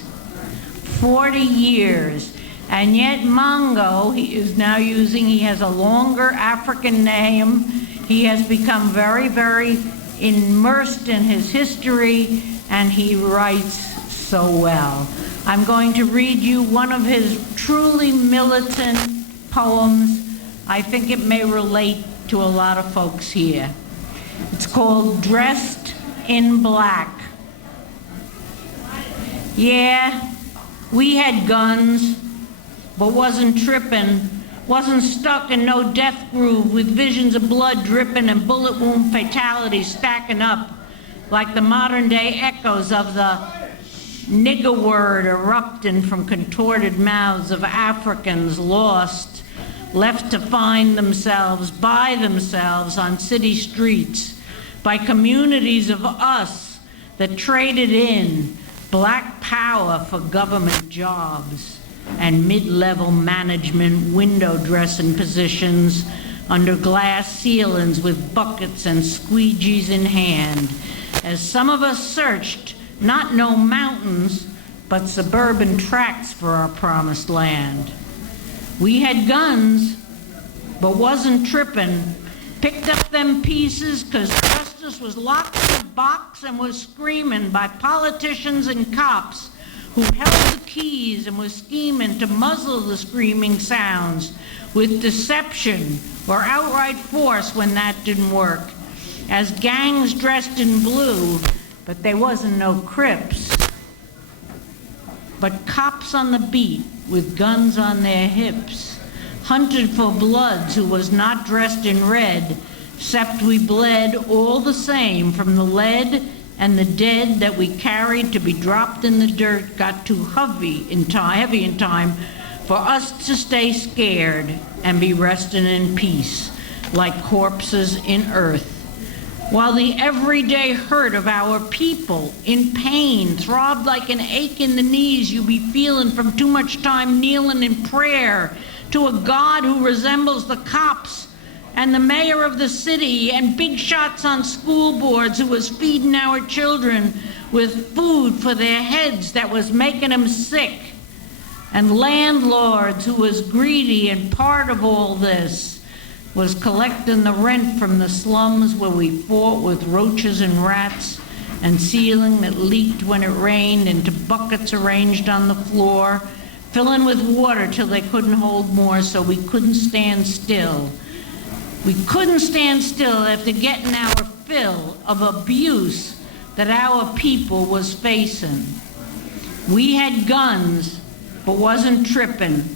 40 years. And yet Mongo, he has a longer African name. He has become very, very immersed in his history, and he writes so well. I'm going to read you one of his truly militant poems. I think it may relate to a lot of folks here. It's called Dressed in Black. Yeah, we had guns, but wasn't tripping, wasn't stuck in no death groove with visions of blood dripping and bullet wound fatalities stacking up like the modern day echoes of the nigger word erupting from contorted mouths of Africans lost, left to find themselves by themselves on city streets, by communities of us that traded in black power for government jobs and mid-level management window dressing positions under glass ceilings with buckets and squeegees in hand, as some of us searched not no mountains, but suburban tracts for our promised land. We had guns, but wasn't tripping, picked up them pieces because justice was locked in a box and was screaming by politicians and cops who held the keys and was scheming to muzzle the screaming sounds with deception or outright force when that didn't work, as gangs dressed in blue, but they wasn't no Crips, but cops on the beat with guns on their hips, hunted for bloods who was not dressed in red, except we bled all the same from the lead, and the dead that we carried to be dropped in the dirt got too heavy in time for us to stay scared and be resting in peace like corpses in earth. while the everyday hurt of our people in pain throbbed like an ache in the knees you be feeling from too much time kneeling in prayer to a God who resembles the cops and the mayor of the city and big shots on school boards who was feeding our children with food for their heads that was making them sick, and landlords who was greedy, and part of all this was collecting the rent from the slums where we fought with roaches and rats and ceiling that leaked when it rained into buckets arranged on the floor, filling with water till they couldn't hold more, so we couldn't stand still. We couldn't stand still after getting our fill of abuse that our people was facing. We had guns, but wasn't tripping.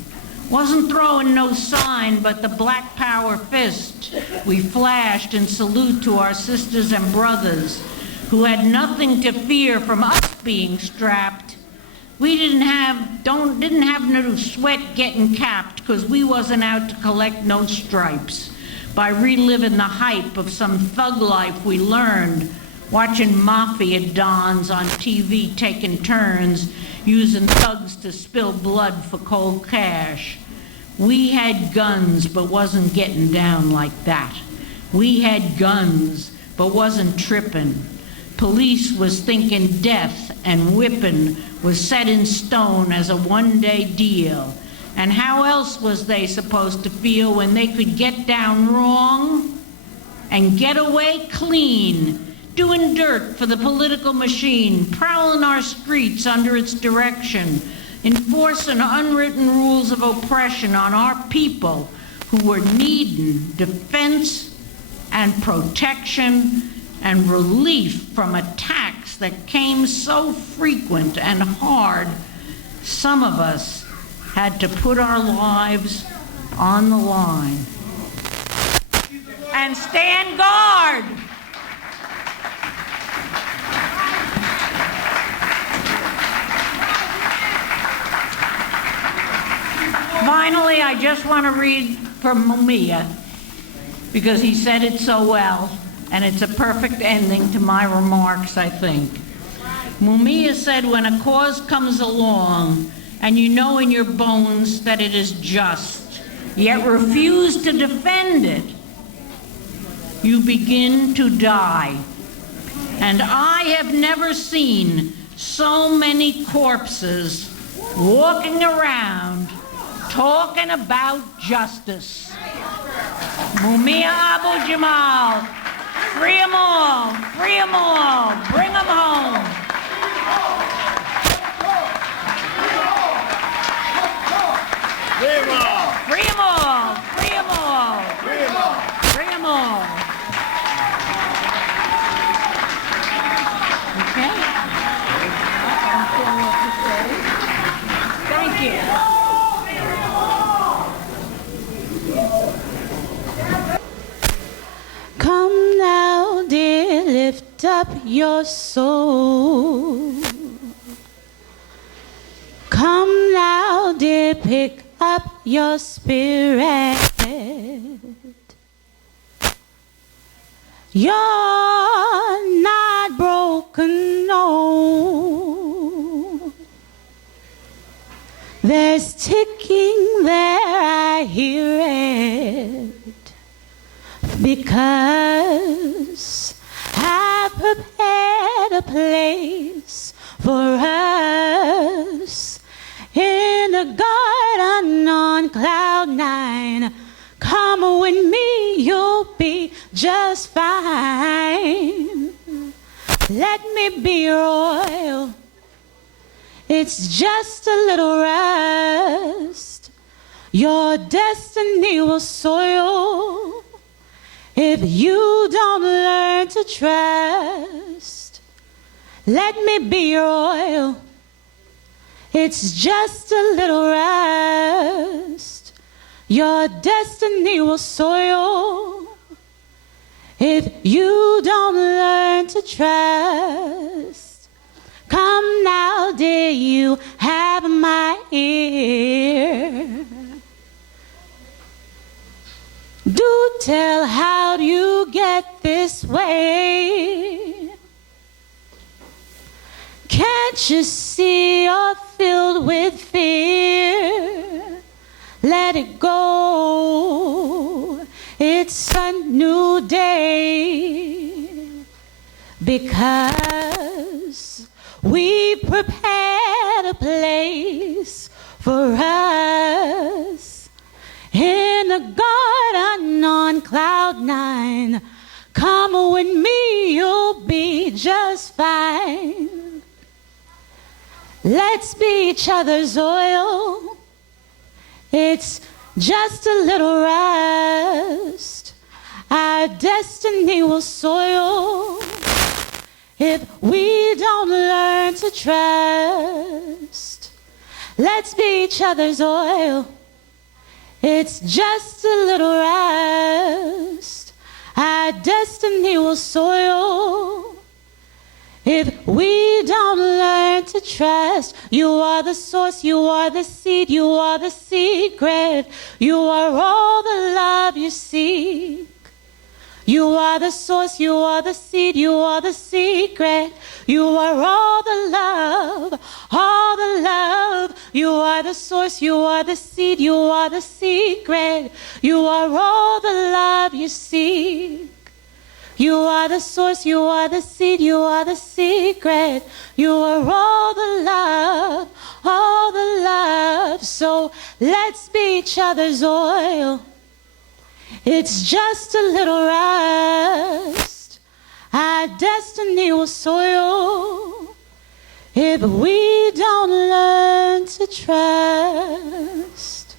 Wasn't throwing no sign but the black power fist we flashed in salute to our sisters and brothers who had nothing to fear from us being strapped. We didn't have no sweat getting capped because we wasn't out to collect no stripes by reliving the hype of some thug life we learned watching mafia dons on TV taking turns using thugs to spill blood for cold cash. We had guns, but wasn't getting down like that. We had guns, but wasn't tripping. Police was thinking death and whipping was set in stone as a one-day deal. And how else was they supposed to feel when they could get down wrong and get away clean, doing dirt for the political machine, prowling our streets under its direction, enforcing unwritten rules of oppression on our people who were needing defense and protection and relief from attacks that came so frequent and hard, some of us had to put our lives on the line and stand guard. Finally, I just want to read from Mumia because he said it so well, and it's a perfect ending to my remarks, I think. Mumia said, when a cause comes along and you know in your bones that it is just, yet refuse to defend it, you begin to die. And I have never seen so many corpses walking around talking about justice. Mumia Abu Jamal, free them all, free them all, bring them home. Free them all, free them all, free them all, free them all, free them all. Okay? Thank you. Come now, dear, lift up your soul. Come now, dear, pick up your spirit. You're not broken, no. There's ticking there, I hear it. Because I prepared a place for us in the garden on cloud 9. Come with me, you'll be just fine. Let me be your oil. It's just a little rust. Your destiny will soil if you don't learn to trust. Let me be your oil. It's just a little rust. Your destiny will soil if you don't learn to trust. Come now, dear, you have my ear. Do tell, how do you get get this way? Can't you see you're filled with fear? Let it go. It's a new day. Because we prepared a place for us in a garden on cloud 9. Come with me, you'll be just fine. Let's be each other's oil. It's just a little rust. Our destiny will soil if we don't learn to trust. Let's be each other's oil. It's just a little rust. Our destiny will soil if we don't learn to trust. You are the source, you are the seed, you are the secret. You are all the love you seek. You are the source, you are the seed, you are the secret. You are all the love, all the love. You are the source, you are the seed, you are the secret. You are all the love you seek. You are the source, you are the seed, you are the secret. You are all the love, all the love. So let's be each other's oil. It's just a little rust. Our destiny will soil if we don't learn to trust.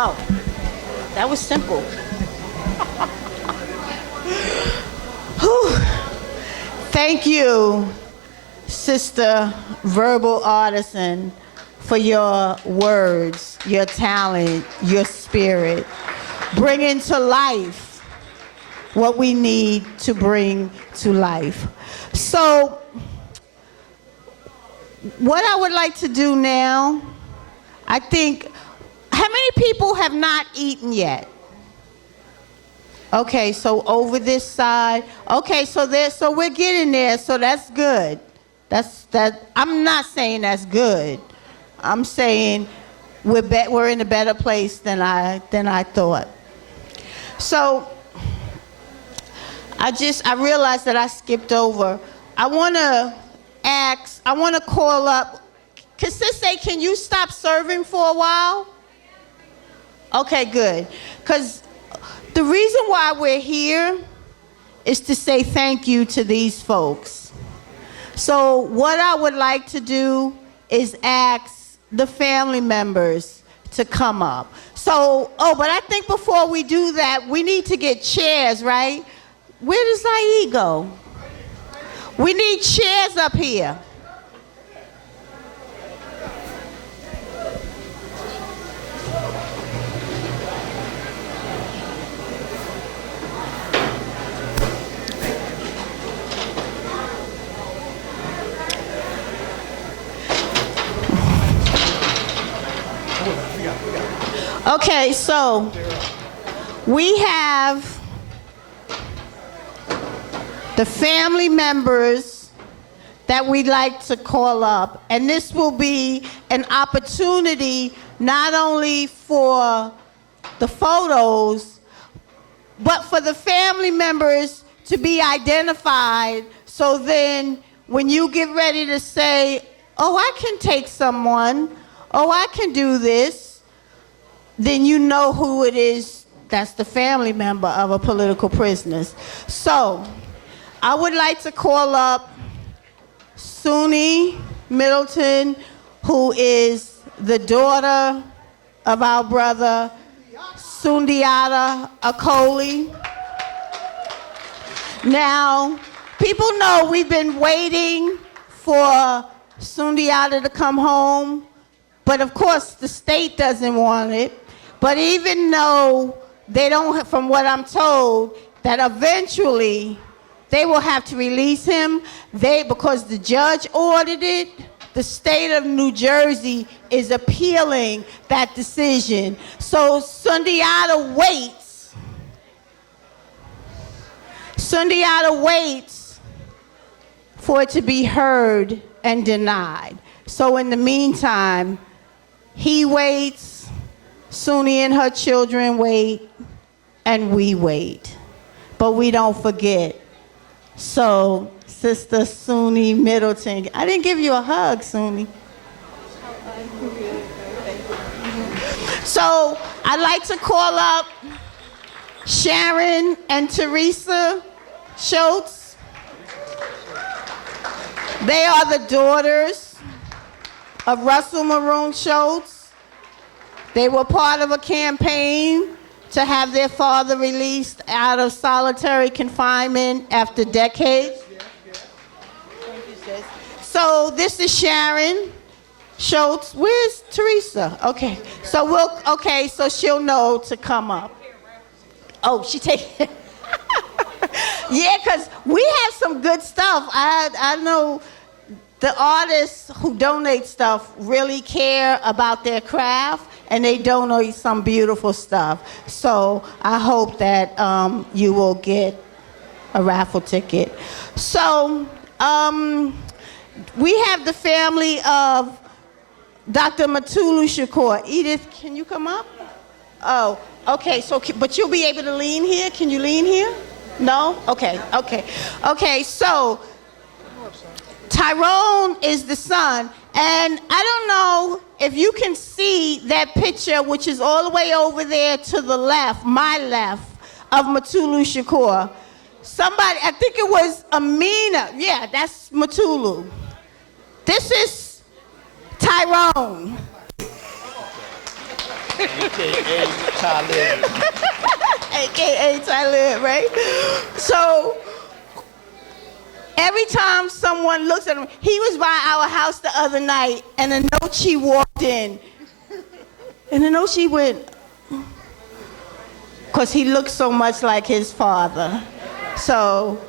Oh, that was simple. Whew. Thank you, Sister Verbal Artisan, for your words, your talent, your spirit, bringing to life what we need to bring to life. So, what I would like to do now, I think, how many people have not eaten yet? Okay, so over this side. Okay, so we're getting there, so that's good. I'm not saying that's good. I'm saying we're in a better place than I thought. So I realized that I skipped over I want to call up, Kasise, can you stop serving for a while? Okay, good. Because the reason why we're here is to say thank you to these folks. So what I would like to do is ask the family members to come up. So, but I think before we do that, we need to get chairs, right? Where does Zaid go? We need chairs up here. Okay, so we have the family members that we'd like to call up, and this will be an opportunity not only for the photos, but for the family members to be identified, so then when you get ready to say, oh, I can take someone, oh, I can do this, then you know who it is that's the family member of a political prisoner. So, I would like to call up Suni Middleton, who is the daughter of our brother Sundiata Acoli. Now, people know we've been waiting for Sundiata to come home, but of course the state doesn't want it. But even though they don't, from what I'm told, that eventually they will have to release him, because the judge ordered it, the state of New Jersey is appealing that decision. So Sundiata waits. Sundiata waits for it to be heard and denied. So in the meantime, he waits, Suni and her children wait, and we wait. But we don't forget. So, Sister Suni Middleton, I didn't give you a hug, Suni. So, I'd like to call up Sharon and Teresa Schultz. They are the daughters of Russell Maroon Schultz. They were part of a campaign to have their father released out of solitary confinement after decades. So this is Sharon Schultz. Where's Teresa? Okay, so she'll know to come up. Oh, she take it. Yeah, because we have some good stuff. I know the artists who donate stuff really care about their craft, and they donate some beautiful stuff. So I hope that you will get a raffle ticket. So we have the family of Dr. Matulu Shakur. Edith, can you come up? Oh, okay, but you'll be able to lean here? Can you lean here? No? Okay. Okay, so Tyrone is the son, and I don't know if you can see that picture, which is all the way over there to the left, my left, of Matulu Shakur. Somebody, I think it was Amina. Yeah, that's Matulu. This is Tyrone. AKA Talib. AKA Talib, right? So, every time someone looks at him, he was by our house the other night, and Anochi walked in. And Anochi went, because he looked so much like his father. So,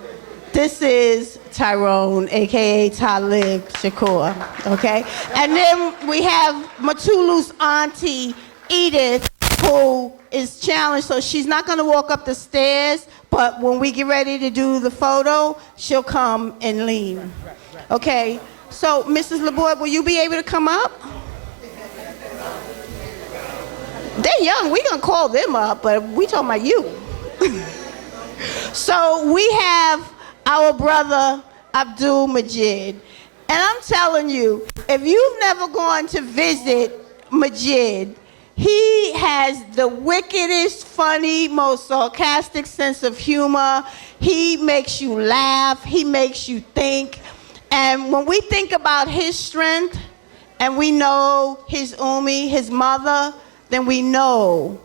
this is Tyrone, a.k.a. Talib Shakur, okay? And then we have Matulu's auntie, Edith, who is challenged, so she's not gonna walk up the stairs, but when we get ready to do the photo, she'll come and lean. Okay, so Mrs. LeBoy, will you be able to come up? They're young, we gonna call them up, but we talking about you. So we have our brother, Abdul Majid. And I'm telling you, if you've never gone to visit Majid, he has the wickedest, funny, most sarcastic sense of humor. He makes you laugh. He makes you think. And when we think about his strength, and we know his his mother, then we know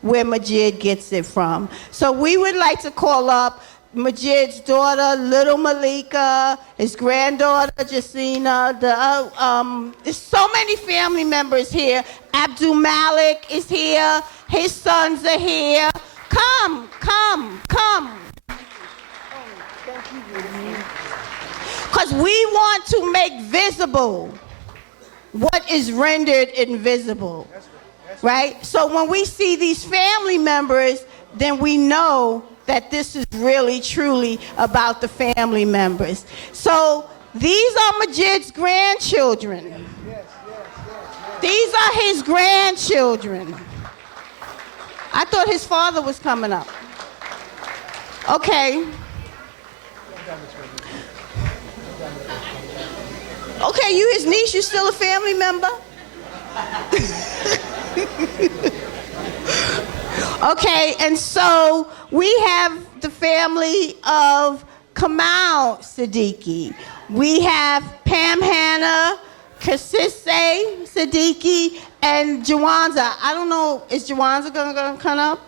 where Majid gets it from. So we would like to call up Majid's daughter, little Malika, his granddaughter, Jacina. There's so many family members here. Abdul Malik is here. His sons are here. Come. Because we want to make visible what is rendered invisible, right? So when we see these family members, then we know that this is really, truly about the family members. So these are Majid's grandchildren. These are his grandchildren. I thought his father was coming up. Okay. Okay, you his niece, you still a family member? Okay, and so we have the family of Kamal Siddiqui. We have Pam Hanna, Kasisse Siddiqui, and Jawanza. I don't know, is Jawanza gonna come up?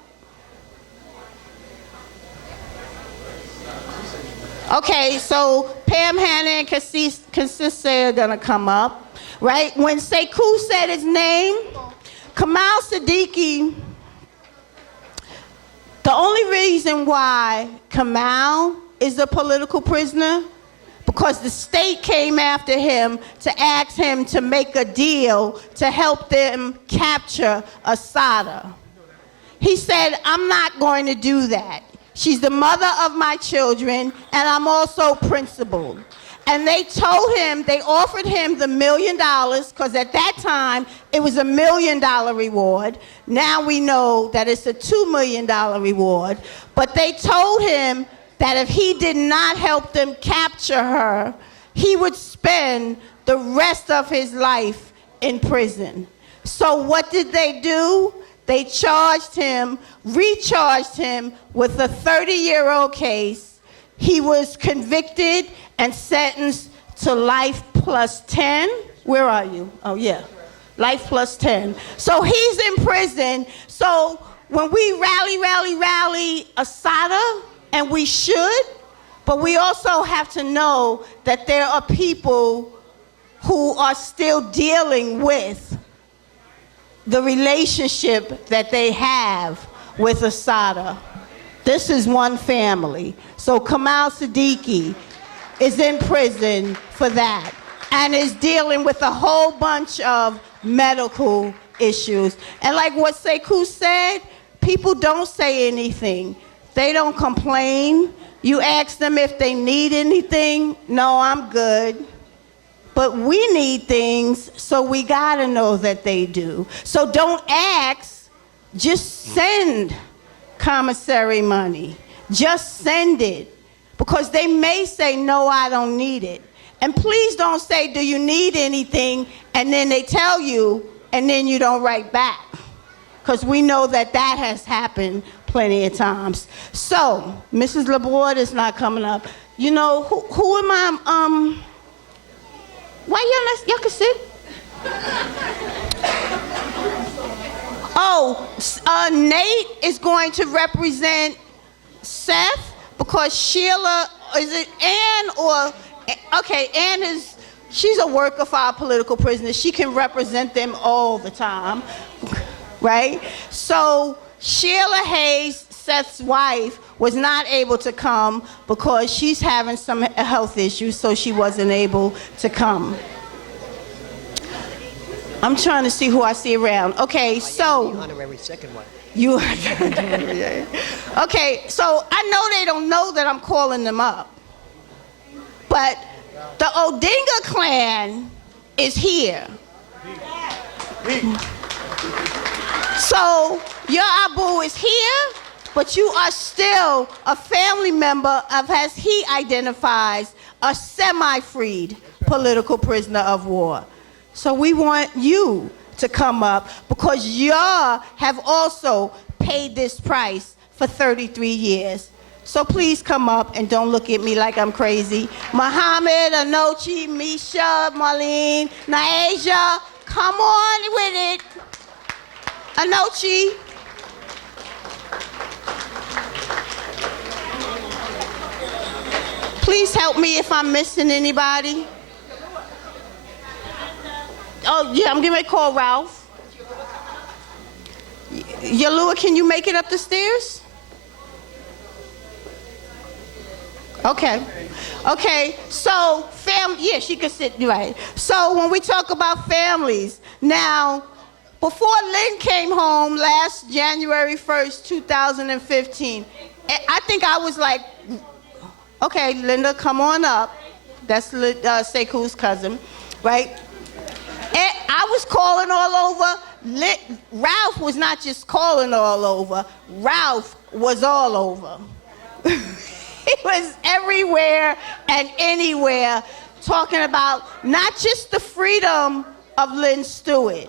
Okay, so Pam Hanna and Kasisse are gonna come up, right? When Sekou said his name, Kamal Siddiqui, the only reason why Kamal is a political prisoner, because the state came after him to ask him to make a deal to help them capture Assata. He said, I'm not going to do that. She's the mother of my children, and I'm also principal. And they told him, they offered him the $1 million, because at that time, it was a $1 million reward. Now we know that it's a $2 million reward. But they told him that if he did not help them capture her, he would spend the rest of his life in prison. So what did they do? They charged him, recharged him with a 30-year-old case. He was convicted and sentenced to life plus 10. Where are you? Oh, yeah. Life plus 10. So he's in prison. So when we rally Assata, and we should, but we also have to know that there are people who are still dealing with the relationship that they have with Assata. This is one family. So Kamal Siddiqui is in prison for that and is dealing with a whole bunch of medical issues. And like what Sekou said, people don't say anything. They don't complain. You ask them if they need anything. No, I'm good. But we need things, so we gotta know that they do. So don't ask, just send commissary money. Just send it. Because they may say, no, I don't need it. And please don't say, do you need anything? And then they tell you, and then you don't write back. Because we know that that has happened plenty of times. So, Mrs. Laborde is not coming up. You know, who am I, why y'all can sit? Oh, Nate is going to represent Seth because Sheila, is it Ann or, okay, Ann is, she's a worker for our political prisoners. She can represent them all the time, right? So Sheila Hayes, Seth's wife, was not able to come because she's having some health issues, so she wasn't able to come. I'm trying to see who I see around. Okay, so. Honorary second one. You are. Okay, so I know they don't know that I'm calling them up. But the Odinga clan is here. So your Abu is here, but you are still a family member of, as he identifies, a semi-freed political prisoner of war. So we want you to come up because y'all have also paid this price for 33 years. So please come up and don't look at me like I'm crazy. Muhammad, Anochi, Misha, Marlene, Naeja, come on with it. Anochi. Please help me if I'm missing anybody. Oh, yeah, I'm getting ready to call Ralph. Yalua, can you make it up the stairs? Okay. Okay, so yeah, she could sit right. So when we talk about families, now, before Lynn came home last January 1st, 2015, I think I was like, okay, Linda, come on up. That's Seku's cousin, right? And I was calling all over. Ralph was not just calling all over. Ralph was all over. He was everywhere and anywhere talking about not just the freedom of Lynn Stewart,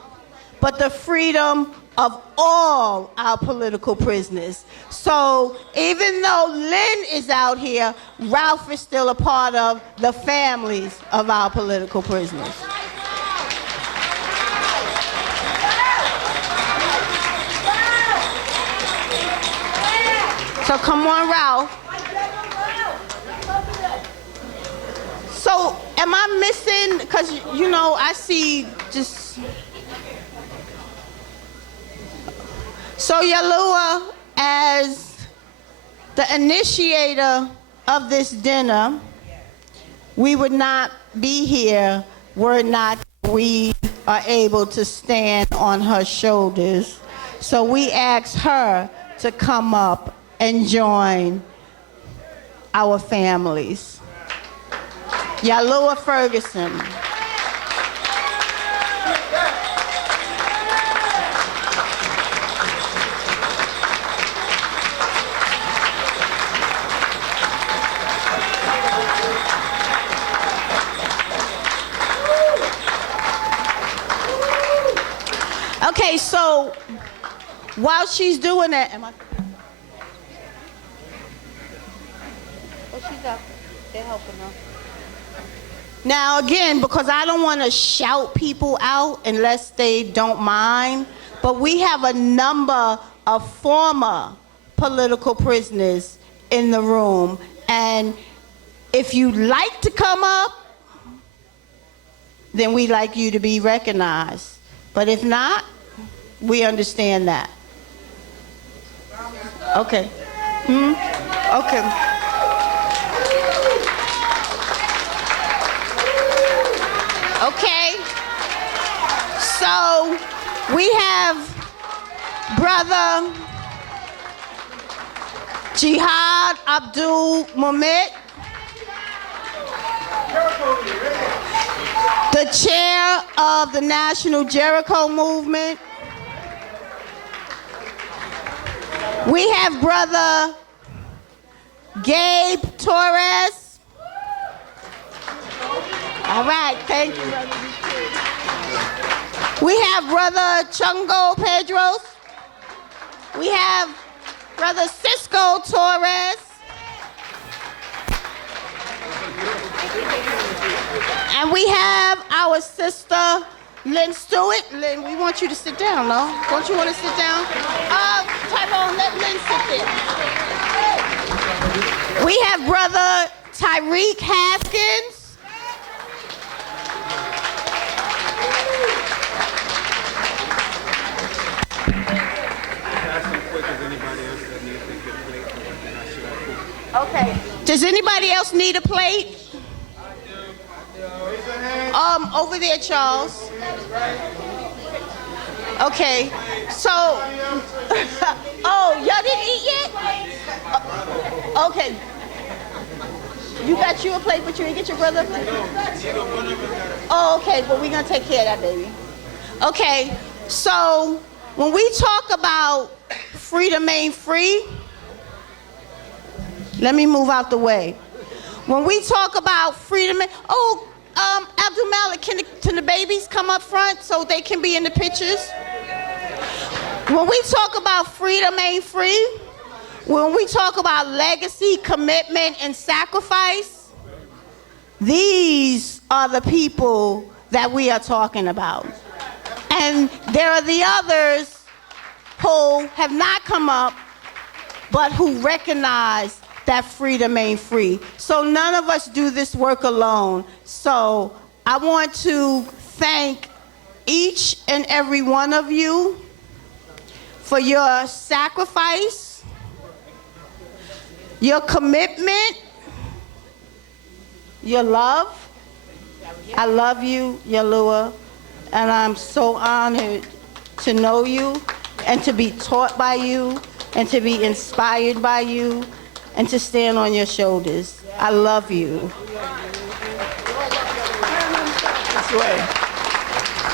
but the freedom of all our political prisoners. So even though Lynn is out here, Ralph is still a part of the families of our political prisoners. So come on, Ralph. So am I missing, because, you know, I see just... So Yalua, as the initiator of this dinner, we would not be here were it not we are able to stand on her shoulders. So we asked her to come up and join our families. Yalua Ferguson. Okay, so while she's doing that, oh, she's up. They're helping her. Now, again, because I don't want to shout people out unless they don't mind, but we have a number of former political prisoners in the room, and if you'd like to come up, then we'd like you to be recognized. But if not, we understand that. Okay. Okay. Okay, so we have Brother Jihad Abdul Mumit, the chair of the National Jericho Movement. We have Brother Gabe Torres. All right, thank you, Brother. We have Brother Chungo Pedros. We have Brother Cisco Torres. And we have our sister, Lynn Stewart. Lynn, we want you to sit down, no? Don't you want to sit down? Tyrone, let Lynn sit there. We have Brother Tyreek Haskins. Okay. Does anybody else need a plate? Over there, Charles. Okay. So, oh, y'all didn't eat yet? Okay. You got you a plate, but you didn't get your brother a plate? Oh, okay. Well, we're going to take care of that, baby. Okay. So, when we talk about freedom ain't free, Let me move out the way. When we talk about freedom, Abdul Malik, can the babies come up front so they can be in the pictures? When we talk about freedom ain't free, when we talk about legacy, commitment, and sacrifice, these are the people that we are talking about. And there are the others who have not come up, but who recognize that freedom ain't free. So none of us do this work alone. So I want to thank each and every one of you for your sacrifice, your commitment, your love. I love you, Yalua, and I'm so honored to know you and to be taught by you and to be inspired by you and to stand on your shoulders. I love you. This way.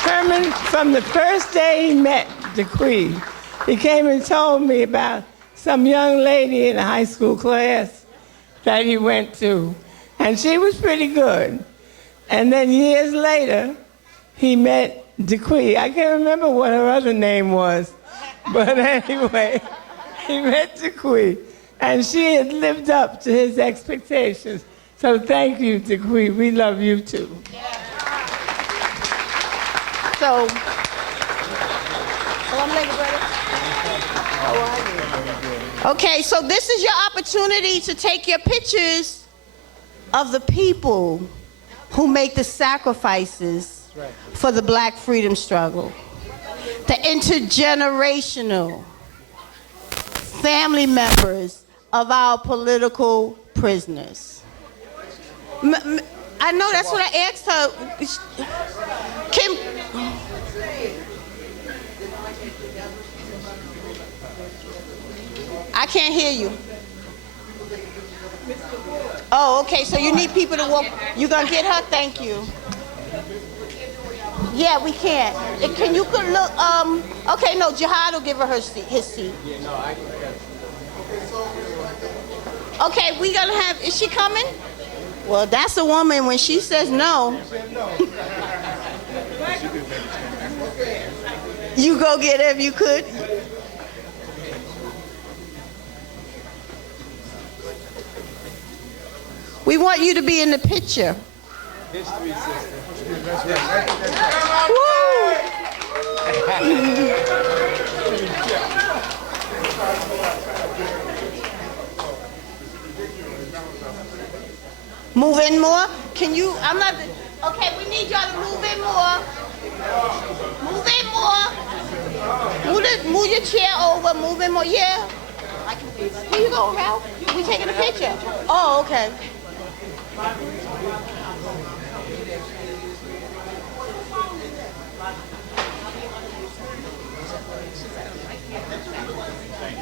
Herman, from the first day he met DeQuee, he came and told me about some young lady in a high school class that he went to, and she was pretty good. And then years later, he met DeQuee. I can't remember what her other name was, but anyway, he met DeQuee, and she had lived up to his expectations. So thank you, DeQuee. We love you too. So, salam alaikum, brother. How are you? Okay, so this is your opportunity to take your pictures of the people who make the sacrifices for the Black freedom struggle. The intergenerational family members of our political prisoners. I know that's what I asked her. Kim. I can't hear you. Oh, okay, so you need people to walk. You gonna get her? Thank you. Yeah, we can. Can you could look, okay, no, Jihad will give her his seat. Okay, we gonna have, is she coming? Well, that's a woman when she says no. You go get her if you could. We want you to be in the picture. History, sister. Woo! Move in more? Can you, I'm not, okay, we need y'all to move in more. Move in more. Move your chair over, move in more, yeah. Here you go, Ralph. We taking a picture. Oh, okay.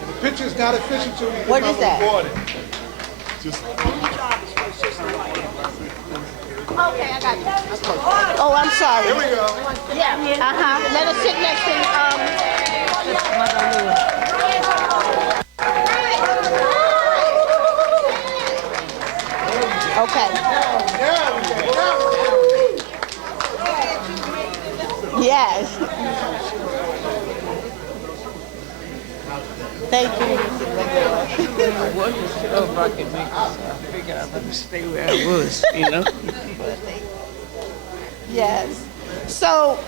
The picture's not official till we What is that? Okay, I got you. Oh, I'm sorry. Here we go. Yeah. Let us sit next to Okay. Yes. Thank you. I wasn't sure if I could make this. I figured I'd better stay where I was, you know? Yes. So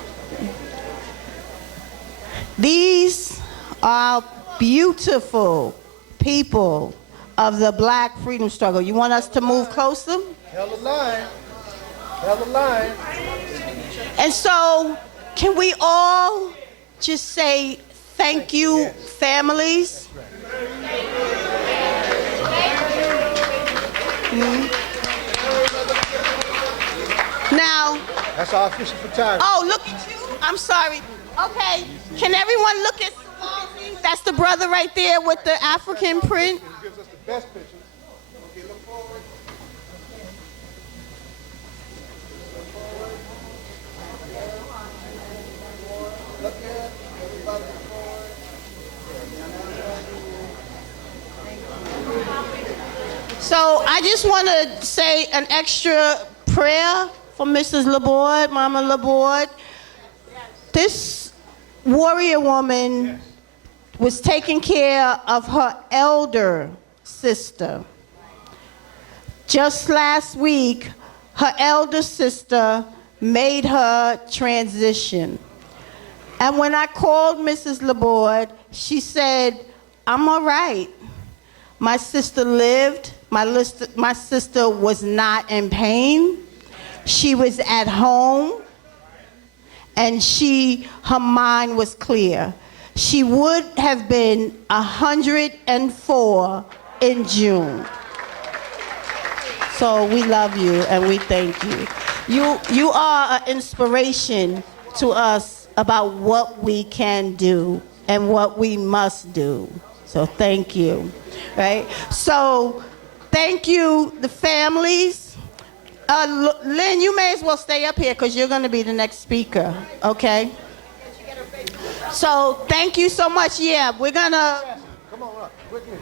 these are beautiful people of the Black freedom struggle. You want us to move closer? Held the line. Held the line. And so can we all just say thank you, families? Now, That's our official photography. oh, look at you. I'm sorry. Okay, can everyone look at Halsey? That's the brother right there with the African print. It gives us the best picture. Okay, look forward. Look at everybody forward. So I just want to say an extra prayer for Mrs. Laborde, Mama Laborde. This warrior woman was taking care of her elder sister. Just last week, her elder sister made her transition. And when I called Mrs. Laborde, she said, I'm all right. My sister lived. My sister was not in pain. She was at home. And her mind was clear. She would have been 104 in June. So we love you and we thank you. You are an inspiration to us about what we can do and what we must do. So thank you, right? So thank you, the families. Lynn, you may as well stay up here because you're going to be the next speaker, okay? So thank you so much. Yeah, we're going to... Come on up, quickly.